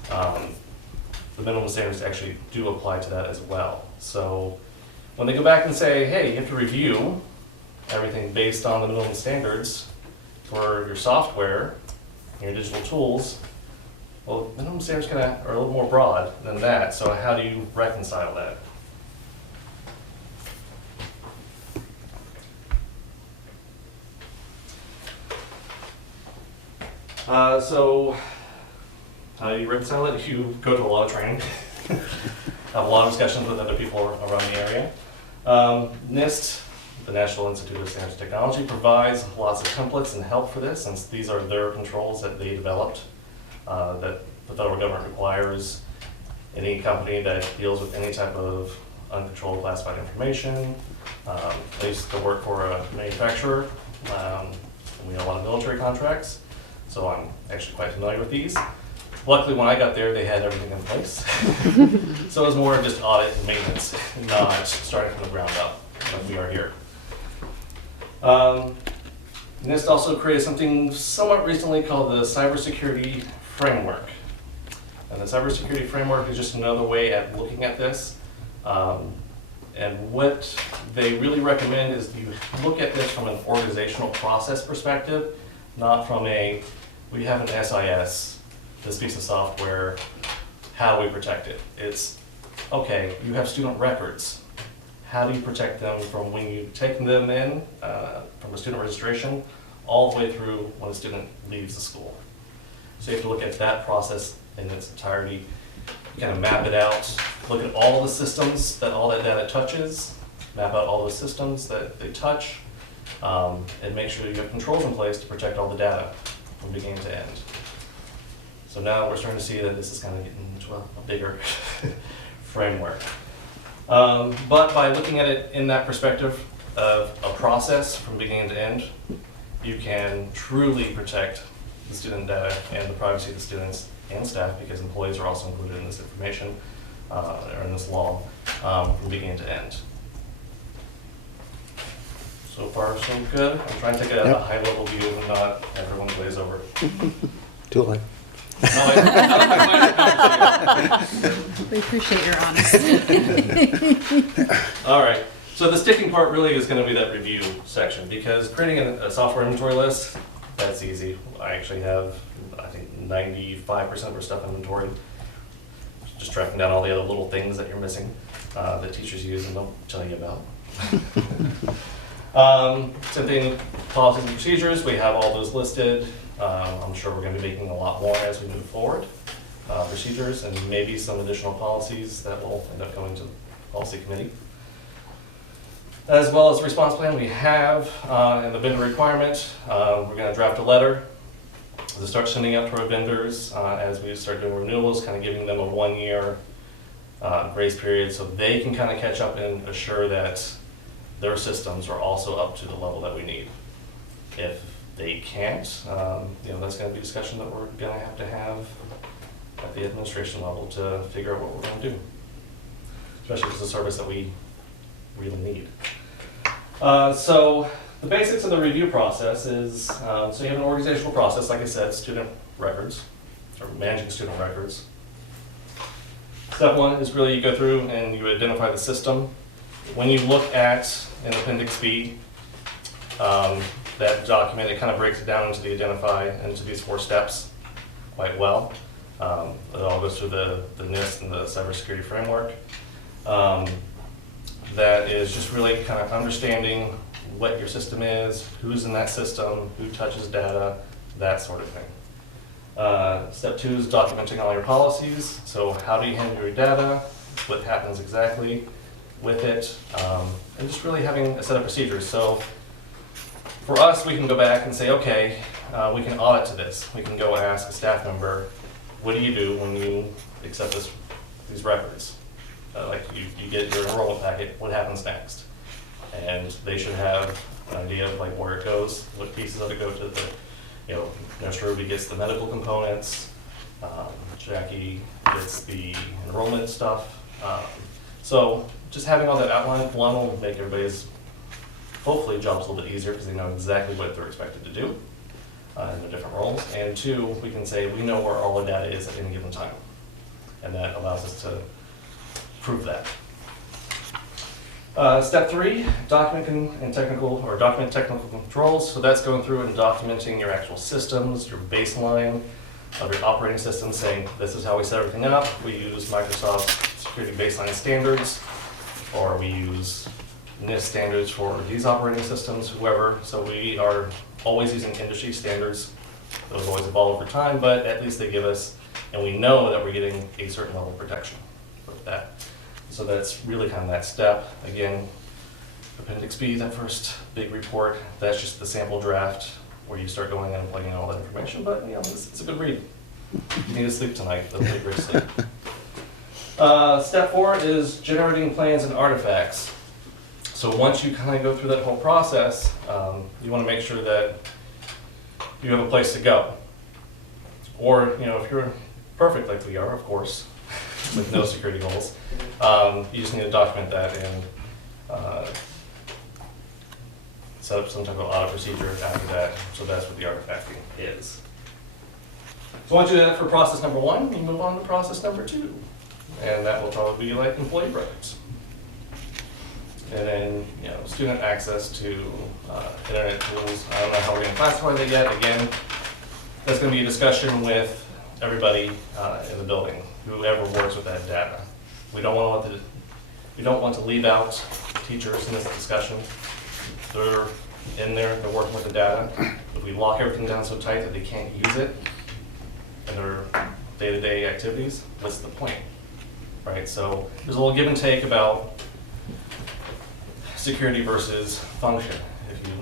The minimum standards actually do apply to that as well. So when they go back and say, hey, you have to review everything based on the minimum standards for your software and your digital tools, well, minimum standards are a little more broad than that. So how do you reconcile that? So how do you reconcile it? You go to a lot of training, have a lot of discussions with other people around the area. NIST, the National Institute of Standards and Technology, provides lots of templates and help for this, since these are their controls that they developed, that the federal government requires any company that deals with any type of uncontrolled classified information. I used to work for a manufacturer. We had a lot of military contracts, so I'm actually quite familiar with these. Luckily, when I got there, they had everything in place. So it was more just audit and maintenance, not starting from the ground up like we are here. NIST also created something somewhat recently called the Cybersecurity Framework. And the Cybersecurity Framework is just another way at looking at this. And what they really recommend is you look at this from an organizational process perspective, not from a, we have an SIS, this piece of software, how do we protect it? It's, okay, you have student records. How do you protect them from when you take them in, from a student registration, all the way through when a student leaves the school? So you have to look at that process in its entirety, kind of map it out, look at all the systems that all that data touches, map out all the systems that they touch, and make sure you have controls in place to protect all the data from beginning to end. So now we're starting to see that this is kind of getting into a bigger framework. But by looking at it in that perspective of a process from beginning to end, you can truly protect the student data and the privacy of the students and staff, because employees are also included in this information, or in this law, from beginning to end. So far, so good. I'm trying to take a Yep. high-level view and not everyone glaze over. Too late. No, I- We appreciate your honesty. All right, so the sticking part really is gonna be that review section, because creating a software inventory list, that's easy. I actually have, I think, 95% of our stuff inventoried. Just tracking down all the other little things that you're missing, that teachers use and don't tell you about. Same thing, policies and procedures, we have all those listed. I'm sure we're gonna be making a lot more as we move forward. Procedures and maybe some additional policies that will end up going to the policy committee. As well as the response plan we have, and the vendor requirement, we're gonna draft a letter to start sending out to our vendors, as we start doing renewals, kind of giving them a 1-year grace period so they can kind of catch up and assure that their systems are also up to the level that we need. If they can't, that's gonna be a discussion that we're gonna have to have at the administration level to figure out what we're gonna do. Especially if it's a service that we really need. So the basics of the review process is, so you have an organizational process, like I said, student records, or managing student records. Step one is really you go through and you identify the system. When you look at in Appendix B, that document, it kind of breaks it down into the identify, into these 4 steps quite well. It all goes through the NIST and the cybersecurity framework. That is just really kind of understanding what your system is, who's in that system, who touches data, that sort of thing. Step 2 is documenting all your policies. So how do you handle your data, what happens exactly with it, and just really having a set of procedures. So for us, we can go back and say, okay, we can audit to this. We can go ask a staff member, what do you do when you accept these records? Like you get your enrollment packet, what happens next? And they should have an idea of like where it goes, what pieces of it go to the, Nurse Ruby gets the medical components, Jackie gets the enrollment stuff. So just having all that outlined, one will make everybody's hopefully jobs a little bit easier because they know exactly what they're expected to do in the different roles. And 2, we can say we know where all the data is at any given time. And that allows us to prove that. Step 3, document technical controls. So that's going through and documenting your actual systems, your baseline of your operating system, saying this is how we set everything up. We use Microsoft Security Baseline Standards, or we use NIST standards for these operating systems, whoever. So we are always using industry standards. Those always evolve over time, but at least they give us, and we know that we're getting a certain level of protection with that. So that's really kind of that step. Again, Appendix B, that first big report, that's just the sample draft where you start going in and plugging in all that information, but it's a good read. You need to sleep tonight, that'll be a great sleep. Step 4 is generating plans and artifacts. So once you kind of go through that whole process, you want to make sure that you have a place to go. Or, if you're perfect like we are, of course, with no security holes, you just need to document that and set up some type of audit procedure after that. So that's what the artifacting is. So once you do that for process number 1, you move on to process number 2. And that will probably be like employee records. And then, student access to internet tools. I don't know how we're going to classify that yet. Again, that's going to be a discussion with everybody in the building, whoever works with that data. We don't want to leave out teachers in this discussion. They're in there, they're working with the data. If we lock everything down so tight that they can't use it in their day-to-day activities, what's the point? Right? So there's a little give and take about security versus function. If you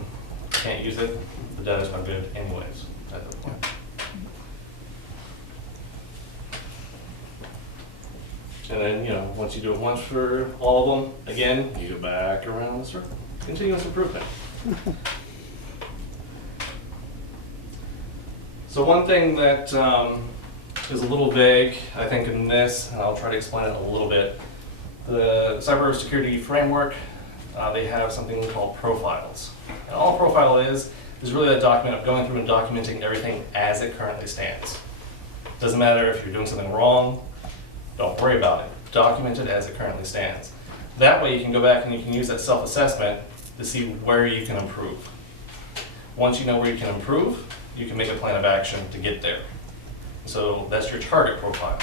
can't use it, the data's not good anyways at that point. And then, once you do it once for all of them, again, you go back around the circle. Continuous improvement. So one thing that is a little vague, I think, in this, and I'll try to explain it a little bit. The cybersecurity framework they have something called profiles. And all a profile is really a document of going through and documenting everything as it currently stands. Doesn't matter if you're doing something wrong, don't worry about it. Document it as it currently stands. That way you can go back and you can use that self-assessment to see where you can improve. Once you know where you can improve, you can make a plan of action to get there. So that's your target profile.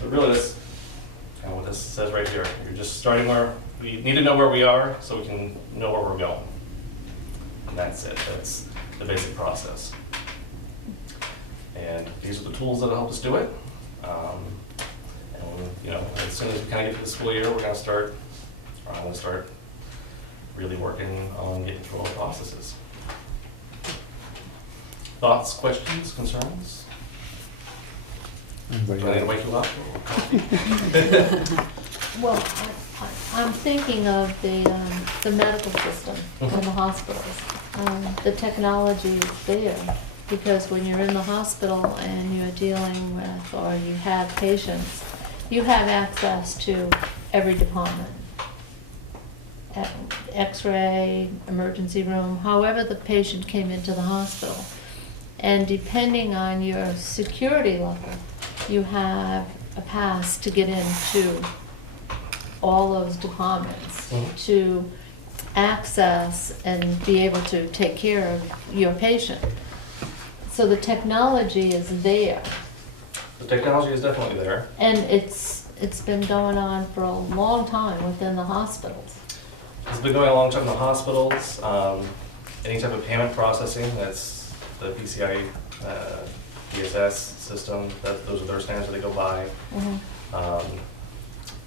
So really that's kind of what this says right here. You're just starting where we need to know where we are so we can know where we're going. And that's it. That's the basic process. And these are the tools that help us do it. And you know, as soon as we kind of get to the school year, I'm going to start really working on getting through all the processes. Thoughts, questions, concerns? Anybody Do I need to have- wake you up? Well, I'm thinking of the medical system in the hospitals. The technology is there, because when you're in the hospital and you're dealing with, or you have patients, you have access to every department. X-ray, emergency room, however the patient came into the hospital. And depending on your security level, you have a pass to get into all those departments, to access and be able to take care of your patient. So the technology is there, The technology is definitely there. and it's been going on for a long time within the hospitals. It's been going a long time in the hospitals. Any type of payment processing, that's the PCI DSS system, those are their standards that they go by.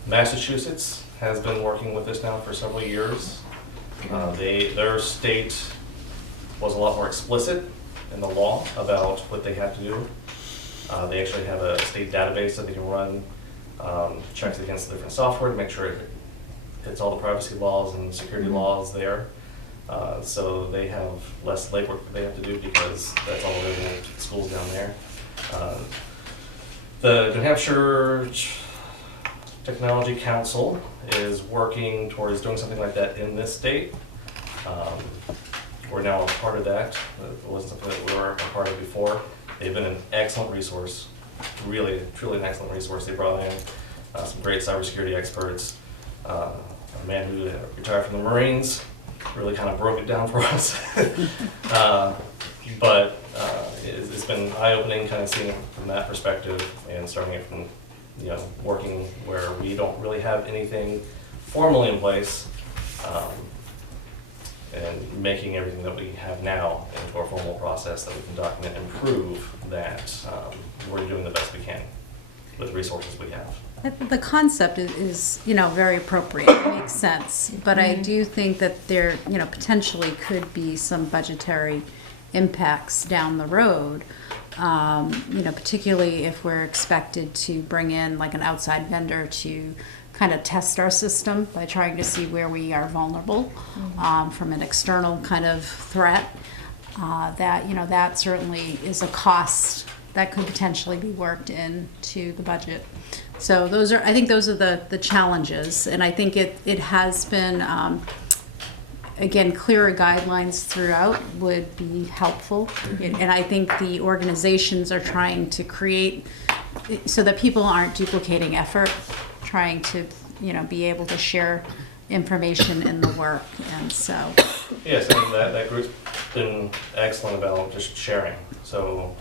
Massachusetts has been working with this now for several years. Their state was a lot more explicit in the law about what they have to do. They actually have a state database that they can run checks against the different software to make sure it hits all the privacy laws and security laws there. So they have less legwork that they have to do because that's all they're doing to the schools down there. The New Hampshire Technology Council is working towards doing something like that in this state. We're now a part of that. It wasn't something that we were a part of before. They've been an excellent resource, really, truly an excellent resource. They brought in some great cybersecurity experts. A man who retired from the Marines really kind of broke it down for us. But it's been eye-opening kind of seeing it from that perspective and starting it from, you know, working where we don't really have anything formally in place, and making everything that we have now into a formal process that we can document and prove that we're doing the best we can with the resources we have. The concept is, you know, very appropriate. It makes sense. But I do think that there, you know, potentially could be some budgetary impacts down the road. You know, particularly if we're expected to bring in like an outside vendor to kind of test our system by trying to see where we are vulnerable from an external kind of threat. That, you know, that certainly is a cost that could potentially be worked into the budget. So I think those are the challenges, and I think it has been, again, clearer guidelines throughout would be helpful. And I think the organizations are trying to create so that people aren't duplicating effort, trying to, you know, be able to share information in the work, and so. Yes, and that group's been excellent about just sharing. So,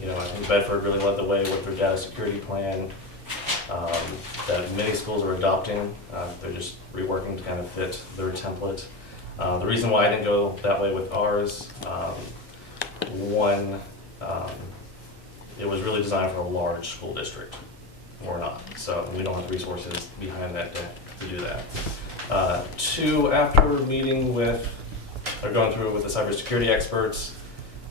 you know, I think Bedford really led the way with their data security plan that many schools are adopting. They're just reworking to kind of fit their template. The reason why I didn't go that way with ours, one, it was really designed for a large school district. We're not, so we don't have the resources behind that to do that. Two, after meeting with, or going through it with the cybersecurity experts,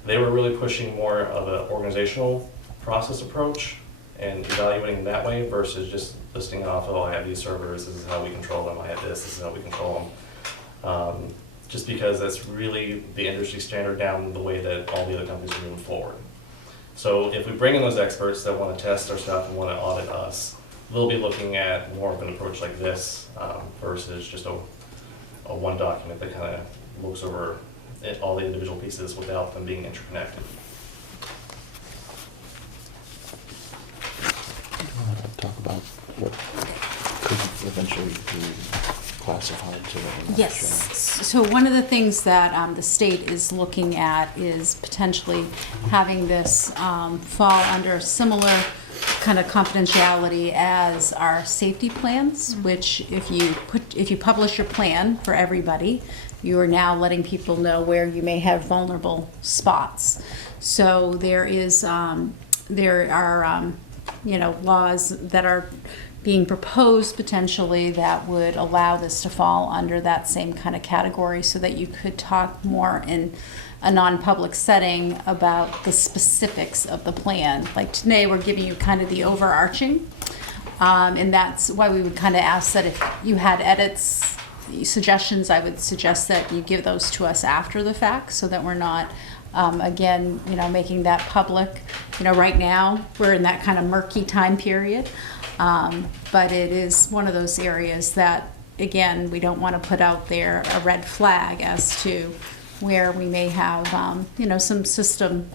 they were really pushing more of an organizational process approach and evaluating that way versus just listing off, oh, I have these servers, this is how we control them, I have this is how we control them. Just because that's really the industry standard down the way that all the other companies are moving forward. So if we bring in those experts that want to test our stuff and want to audit us, they'll be looking at more of an approach like this versus just a a one document that kind of looks over all the individual pieces without them being interconnected. Talk about what could eventually be classified to the Yes, so one of the things that the state is looking at is potentially having this fall under similar kind of confidentiality as our safety plans, which if you publish your plan for everybody, you are now letting people know where you may have vulnerable spots. So there are laws that are being proposed potentially that would allow this to fall under that same kind of category, so that you could talk more in a non-public setting about the specifics of the plan. Like today, we're giving you kind of the overarching, and that's why we would kind of ask that if you had edits, suggestions, I would suggest that you give those to us after the fact, so that we're not again, making that public. Right now, we're in that kind of murky time period. But it is one of those areas that, again, we don't want to put out there a red flag as to where we may have, some system,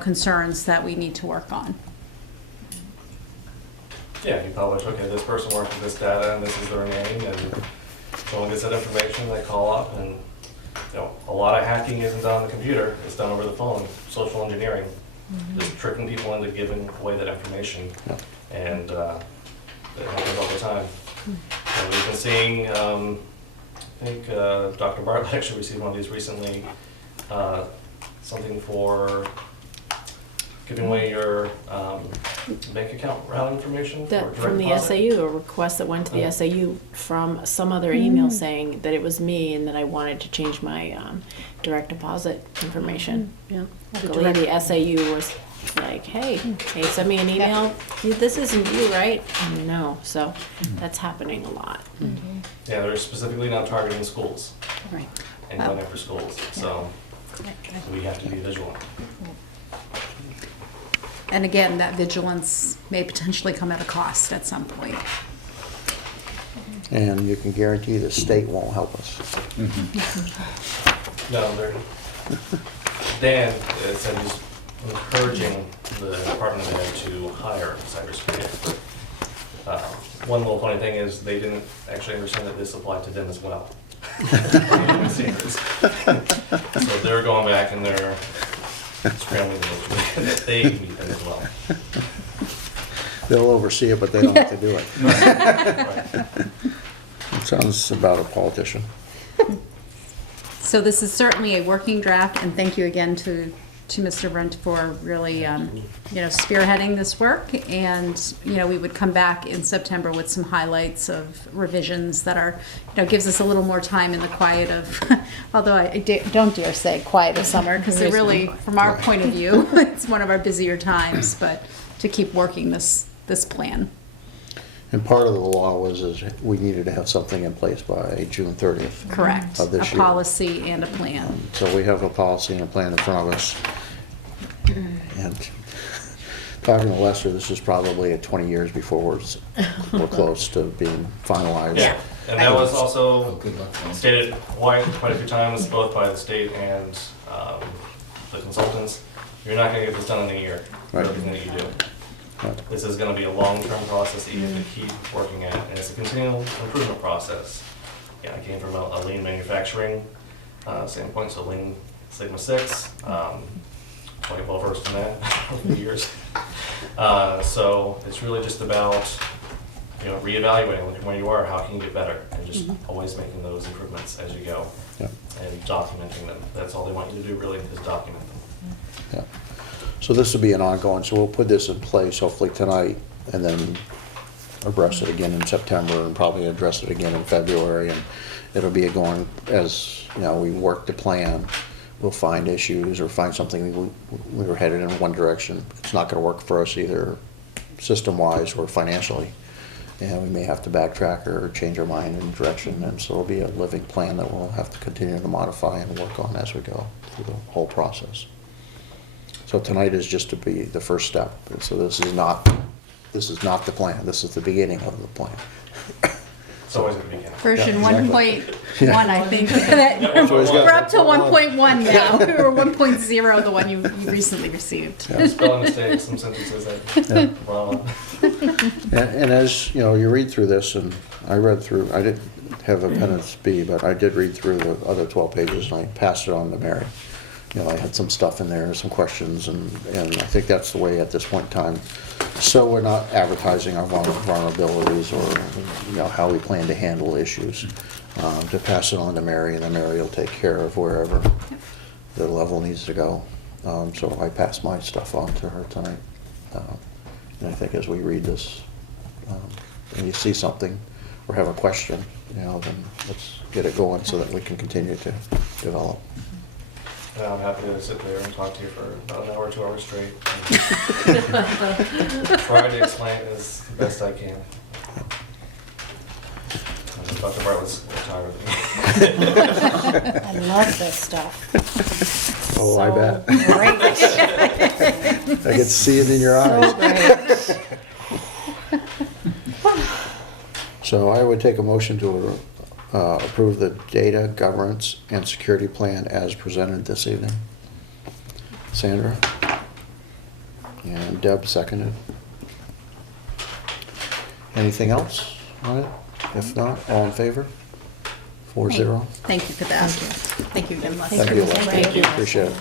concerns that we need to work on. Yeah, you publish, okay, this person worked with this data and this is their name, and someone gets that information, they call up, and a lot of hacking isn't done on the computer, it's done over the phone, social engineering, just tricking people into giving away that information. Yep. And it happens all the time. And we've been seeing, I think Dr. Bartlett actually received one of these recently, something for giving away your bank account routing information. That for from the direct deposit. SAU, a request that went to the SAU from some other email saying that it was me and that I wanted to change my direct deposit information. Yeah. Luckily, the SAU was like, hey, send me an email. This isn't you, right? No, so that's happening a lot. Yeah, they're specifically not targeting schools Right. and going after schools, so we have to be vigilant. And again, that vigilance may potentially come at a cost at some point. And you can guarantee the state won't help us. No, they're, Dan said he's encouraging the Department of Ed to hire a cybersecurity expert. One little funny thing is they didn't actually understand that this applied to them as well. So they're going back and they're scrambling to make sure that they meet them as well. They'll oversee it, but they don't have to do it. Right. Sounds about a politician. So this is certainly a working draft, and thank you again to Mr. Brent for really, spearheading this work. And, we would come back in September with some highlights of revisions that are, gives us a little more time in the quiet of, although I don't dare say quiet of summer, because it really, from our point of view, it's one of our busier times, but to keep working this plan. And part of the law was we needed to have something in place by June 30th. Correct. Of this A year. policy and a plan. So we have a policy and a plan in front of us. And talking to Lester, this is probably 20 years before we're close to being finalized. Yeah, and that was also Oh, good luck. stated quite a few times, both by the state and the consultants. You're not gonna get this done in a year, for Right. everything that you do. Right. This is gonna be a long-term process that you have to keep working at, and it's a continual improvement process. Yeah, I came from a lean manufacturing standpoint, so Lean Sigma 6, quite well versed in that over the years. So it's really just about, reevaluating, looking where you are, how can you get better, and just always making those improvements as you go, Yeah. and documenting them. That's all they want you to do, really, is document them. Yeah. So this will be an ongoing, so we'll put this in place hopefully tonight and then address it again in September and probably address it again in February. And it'll be going, as we work the plan, we'll find issues or find something we were headed in one direction. It's not gonna work for us either system-wise or financially. And we may have to backtrack or change our mind in direction. And so it'll be a living plan that we'll have to continue to modify and work on as we go through the whole process. So tonight is just to be the first step. And so this is not the plan. This is the beginning of the plan. It's always gonna be Ken. Version Yeah, exactly. 1.1, I think. We're up to 1.1 now, or 1.0, the one you recently received. Spelling mistakes, some sentences that wrong. And as, you know, you read through this, and I read through, I didn't have appendix B, but I did read through the other 12 pages, and I passed it on to Mary. You know, I had some stuff in there, some questions, and I think that's the way at this point in time. So we're not advertising our vulnerabilities or, you know, how we plan to handle issues. To pass it on to Mary, and then Mary will take care of wherever the level needs to go. So I passed my stuff on to her tonight. And I think as we read this, and you see something or have a question, you know, then let's get it going so that we can continue to develop. And I'm happy to sit there and talk to you for about an hour, 2 hours straight. And try to explain it as best I can. Dr. Bartlett's tired of me. I love this stuff. Oh, I bet. Great. I can see it in your eyes. So great. So I would take a motion to approve the data governance and security plan as presented this evening. Sandra? And Deb seconded. Anything else on it? If not, all in favor? 4-0. Thank you for that. Thank you again, Leslie. Thank you, Thank Leslie. you. Appreciate it.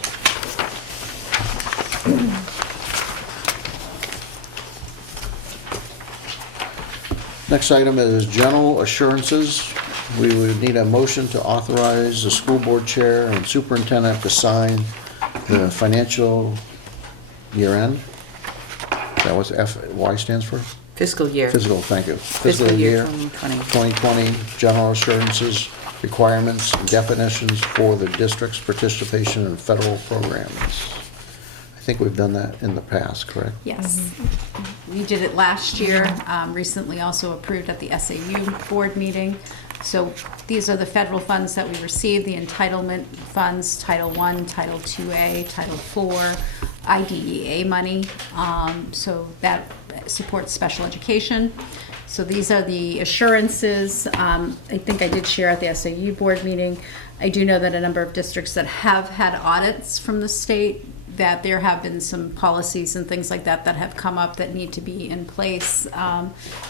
Next item is general assurances. We would need a motion to authorize the school board chair and superintendent to sign the financial year end. Is that what FY stands for? Fiscal year. Fiscal, thank you. Fiscal year 2020. 2020 general assurances, requirements, and definitions for the district's participation in federal programs. I think we've done that in the past, correct? Yes. We did it last year, recently also approved at the SAU board meeting. So these are the federal funds that we receive, the entitlement funds, Title I, Title IIA, Title IV, IDEA money. So that supports special education. So these are the assurances. I think I did share at the SAU board meeting. I do know that a number of districts that have had audits from the state, that there have been some policies and things like that that have come up that need to be in place.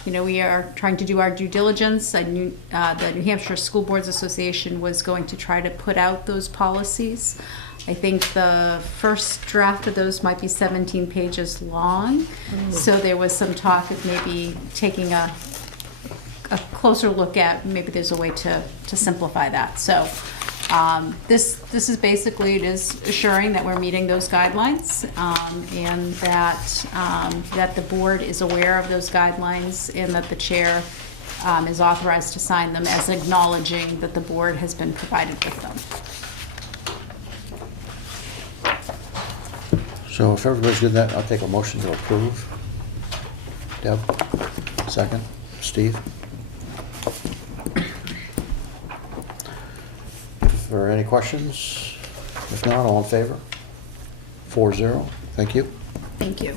You know, we are trying to do our due diligence. I knew the New Hampshire School Boards Association was going to try to put out those policies. I think the first draft of those might be 17 pages long. So there was some talk of maybe taking a closer look at, maybe there's a way to simplify that. So this is basically, it is assuring that we're meeting those guidelines, and that the board is aware of those guidelines, and that the chair is authorized to sign them as acknowledging that the board has been provided with them. So if everybody's good with that, I'll take a motion to approve. Deb, second. Steve? If there are any questions, if not, all in favor? 4-0, thank you. Thank you.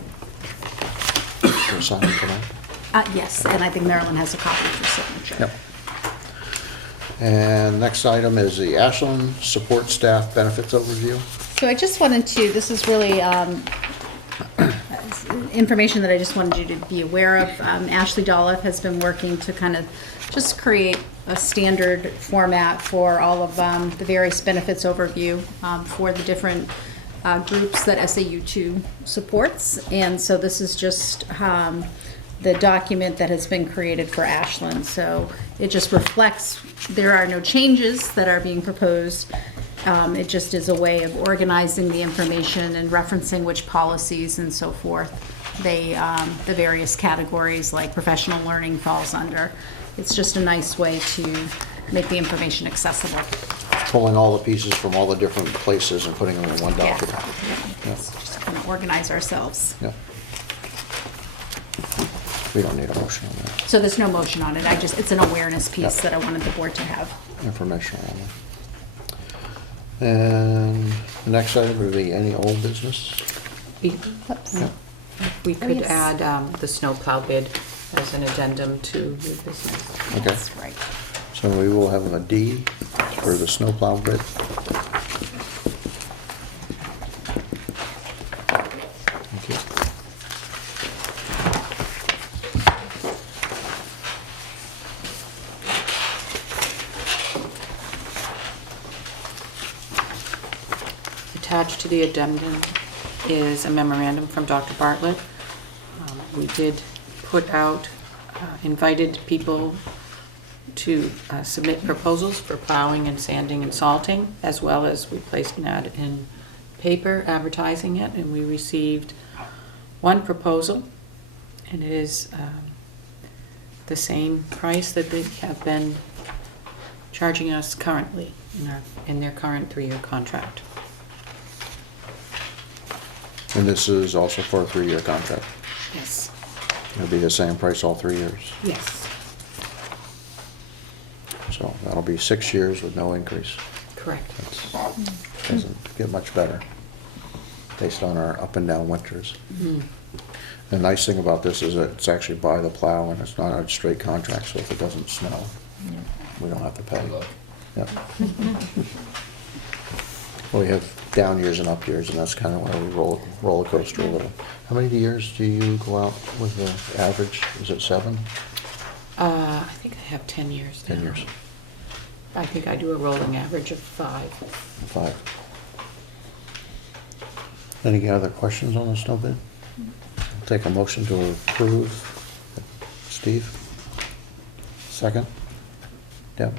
For signing tonight. Yes, and I think Marilyn has a copy for signature. Yep. And next item is the Ashland Support Staff Benefits Overview. So I just wanted to, this is really information that I just wanted you to be aware of. Ashley Dolliff has been working to kind of just create a standard format for all of the various benefits overview for the different groups that SAU2 supports. And so this is just the document that has been created for Ashland. So it just reflects, there are no changes that are being proposed. It just is a way of organizing the information and referencing which policies and so forth the various categories like professional learning falls under. It's just a nice way to make the information accessible. Pulling all the pieces from all the different places and putting them in one Yeah. document. Yeah. It's just kind of organize ourselves. Yeah. We don't need a motion on that. So there's no motion on it. It's an awareness piece Yep. that I wanted the board to have. Information only. And the next item would be any old business? We Yeah. we could yes. add the snowplow bid as an addendum to your business. Okay. That's right. So we will have a D for the snowplow bid. Thank you. Attached to the addendum is a memorandum from Dr. Bartlett. We did put out, invited people to submit proposals for plowing and sanding and salting, as well as we placed an ad in paper advertising it, and we received one proposal, and it is the same price that they have been charging us currently in their current 3-year contract. And this is also for a 3-year contract. Yes. It'll be the same price all 3 years. Yes, So that'll be 6 years with no increase. correct. That's, doesn't get much better based on our up and down winters. Mhm. The nice thing about this is that it's actually by the plow and it's not a straight contract, so if it doesn't snow, we don't have to pay. Good luck. Yep. Well, we have down years and up years, and that's kind of where we roller coaster a little. How many years do you go out with the average? Is it 7? I think I have 10 years now. 10 years? I think I do a rolling average of 5. 5. Any other questions on the snow bid? Take a motion to approve. Steve? Second? Deb?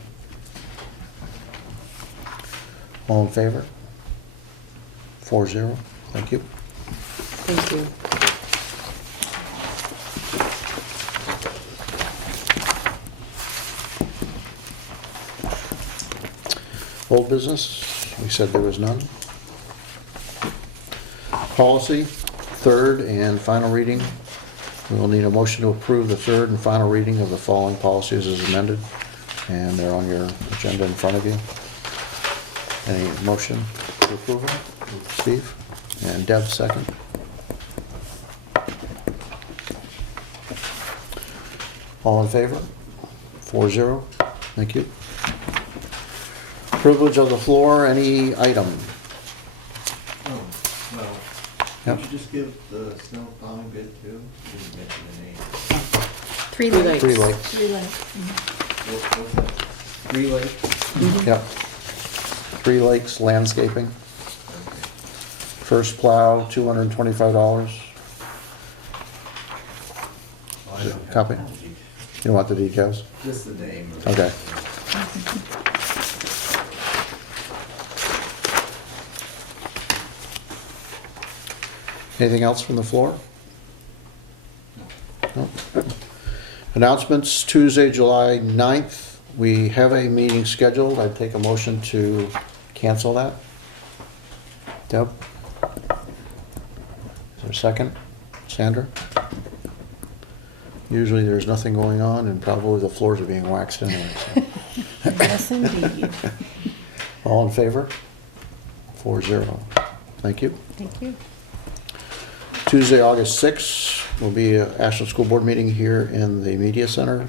All in favor? 4-0. Thank you. Thank you. Old business, we said there was none. Policy, third and final reading. We will need a motion to approve the third and final reading of the following policies as amended, and they're on your agenda in front of you. Any motion to approve them? Steve? And Deb, second. All in favor? 4-0. Thank you. Privilege of the floor, any item? Oh, well, Yep. could you just give the snow plowing bid too? Didn't mention the name. 3 Three lakes. 3 Lakes. Really? What's that? 3 Lakes? Yep. 3 Lakes Landscaping. Okay. First plow, $225. Well, I Is it don't have copy? all the details. You don't want the details? Just the name. of Okay. Anything else from the floor? No. Announcements, Tuesday, July 9th. We have a meeting scheduled. I'd take a motion to cancel that. Deb? Is there a second? Sandra? Usually there's nothing going on and probably the floors are being waxed anyway. So. Yes, indeed. All in favor? 4-0. Thank you. Thank you. Tuesday, August 6th, will be an Ashland School Board meeting here in the Media Center.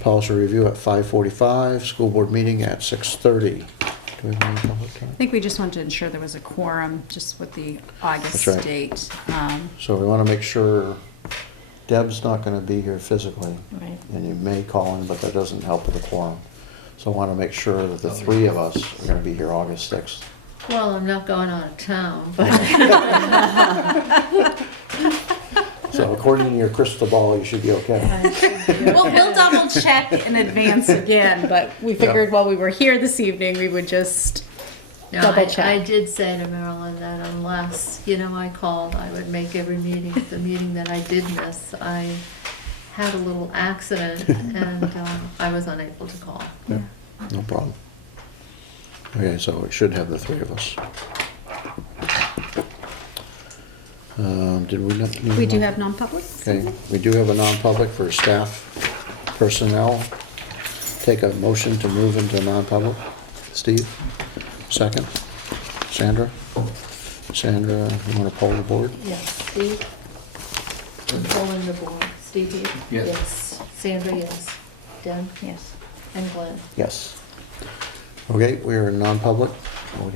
Policy review at 5:45, school board meeting at 6:30. Do we have any public I comment? think we just wanted to ensure there was a quorum, just with the August That's right. date. So we want to make sure Deb's not going to be here physically. Right. And you may call in, but that doesn't help with the quorum. So I want to make sure that the 3 of us are going to be here August 6th. Well, I'm not going out of town, but So according to your crystal ball, you should be okay. We'll double check in advance again, but we figured while we were here this evening, we would just no, double I check. did say to Marilyn that unless, I called, I would make every meeting. The meeting that I did miss, I had a little accident and I was unable to call. Yeah, no problem. Okay, so we should have the 3 of us. Did we not? need We do one? have non-public. Okay, we do have a non-public for staff personnel. Take a motion to move into non-public. Steve, second. Sandra? Sandra, you want to poll the board? Yes, Steve? I'm pulling the board, Steve? Yes. Yes. Sandra, yes. Deb? Yes. And Glenn? Yes. Okay, we are in non-public. We'll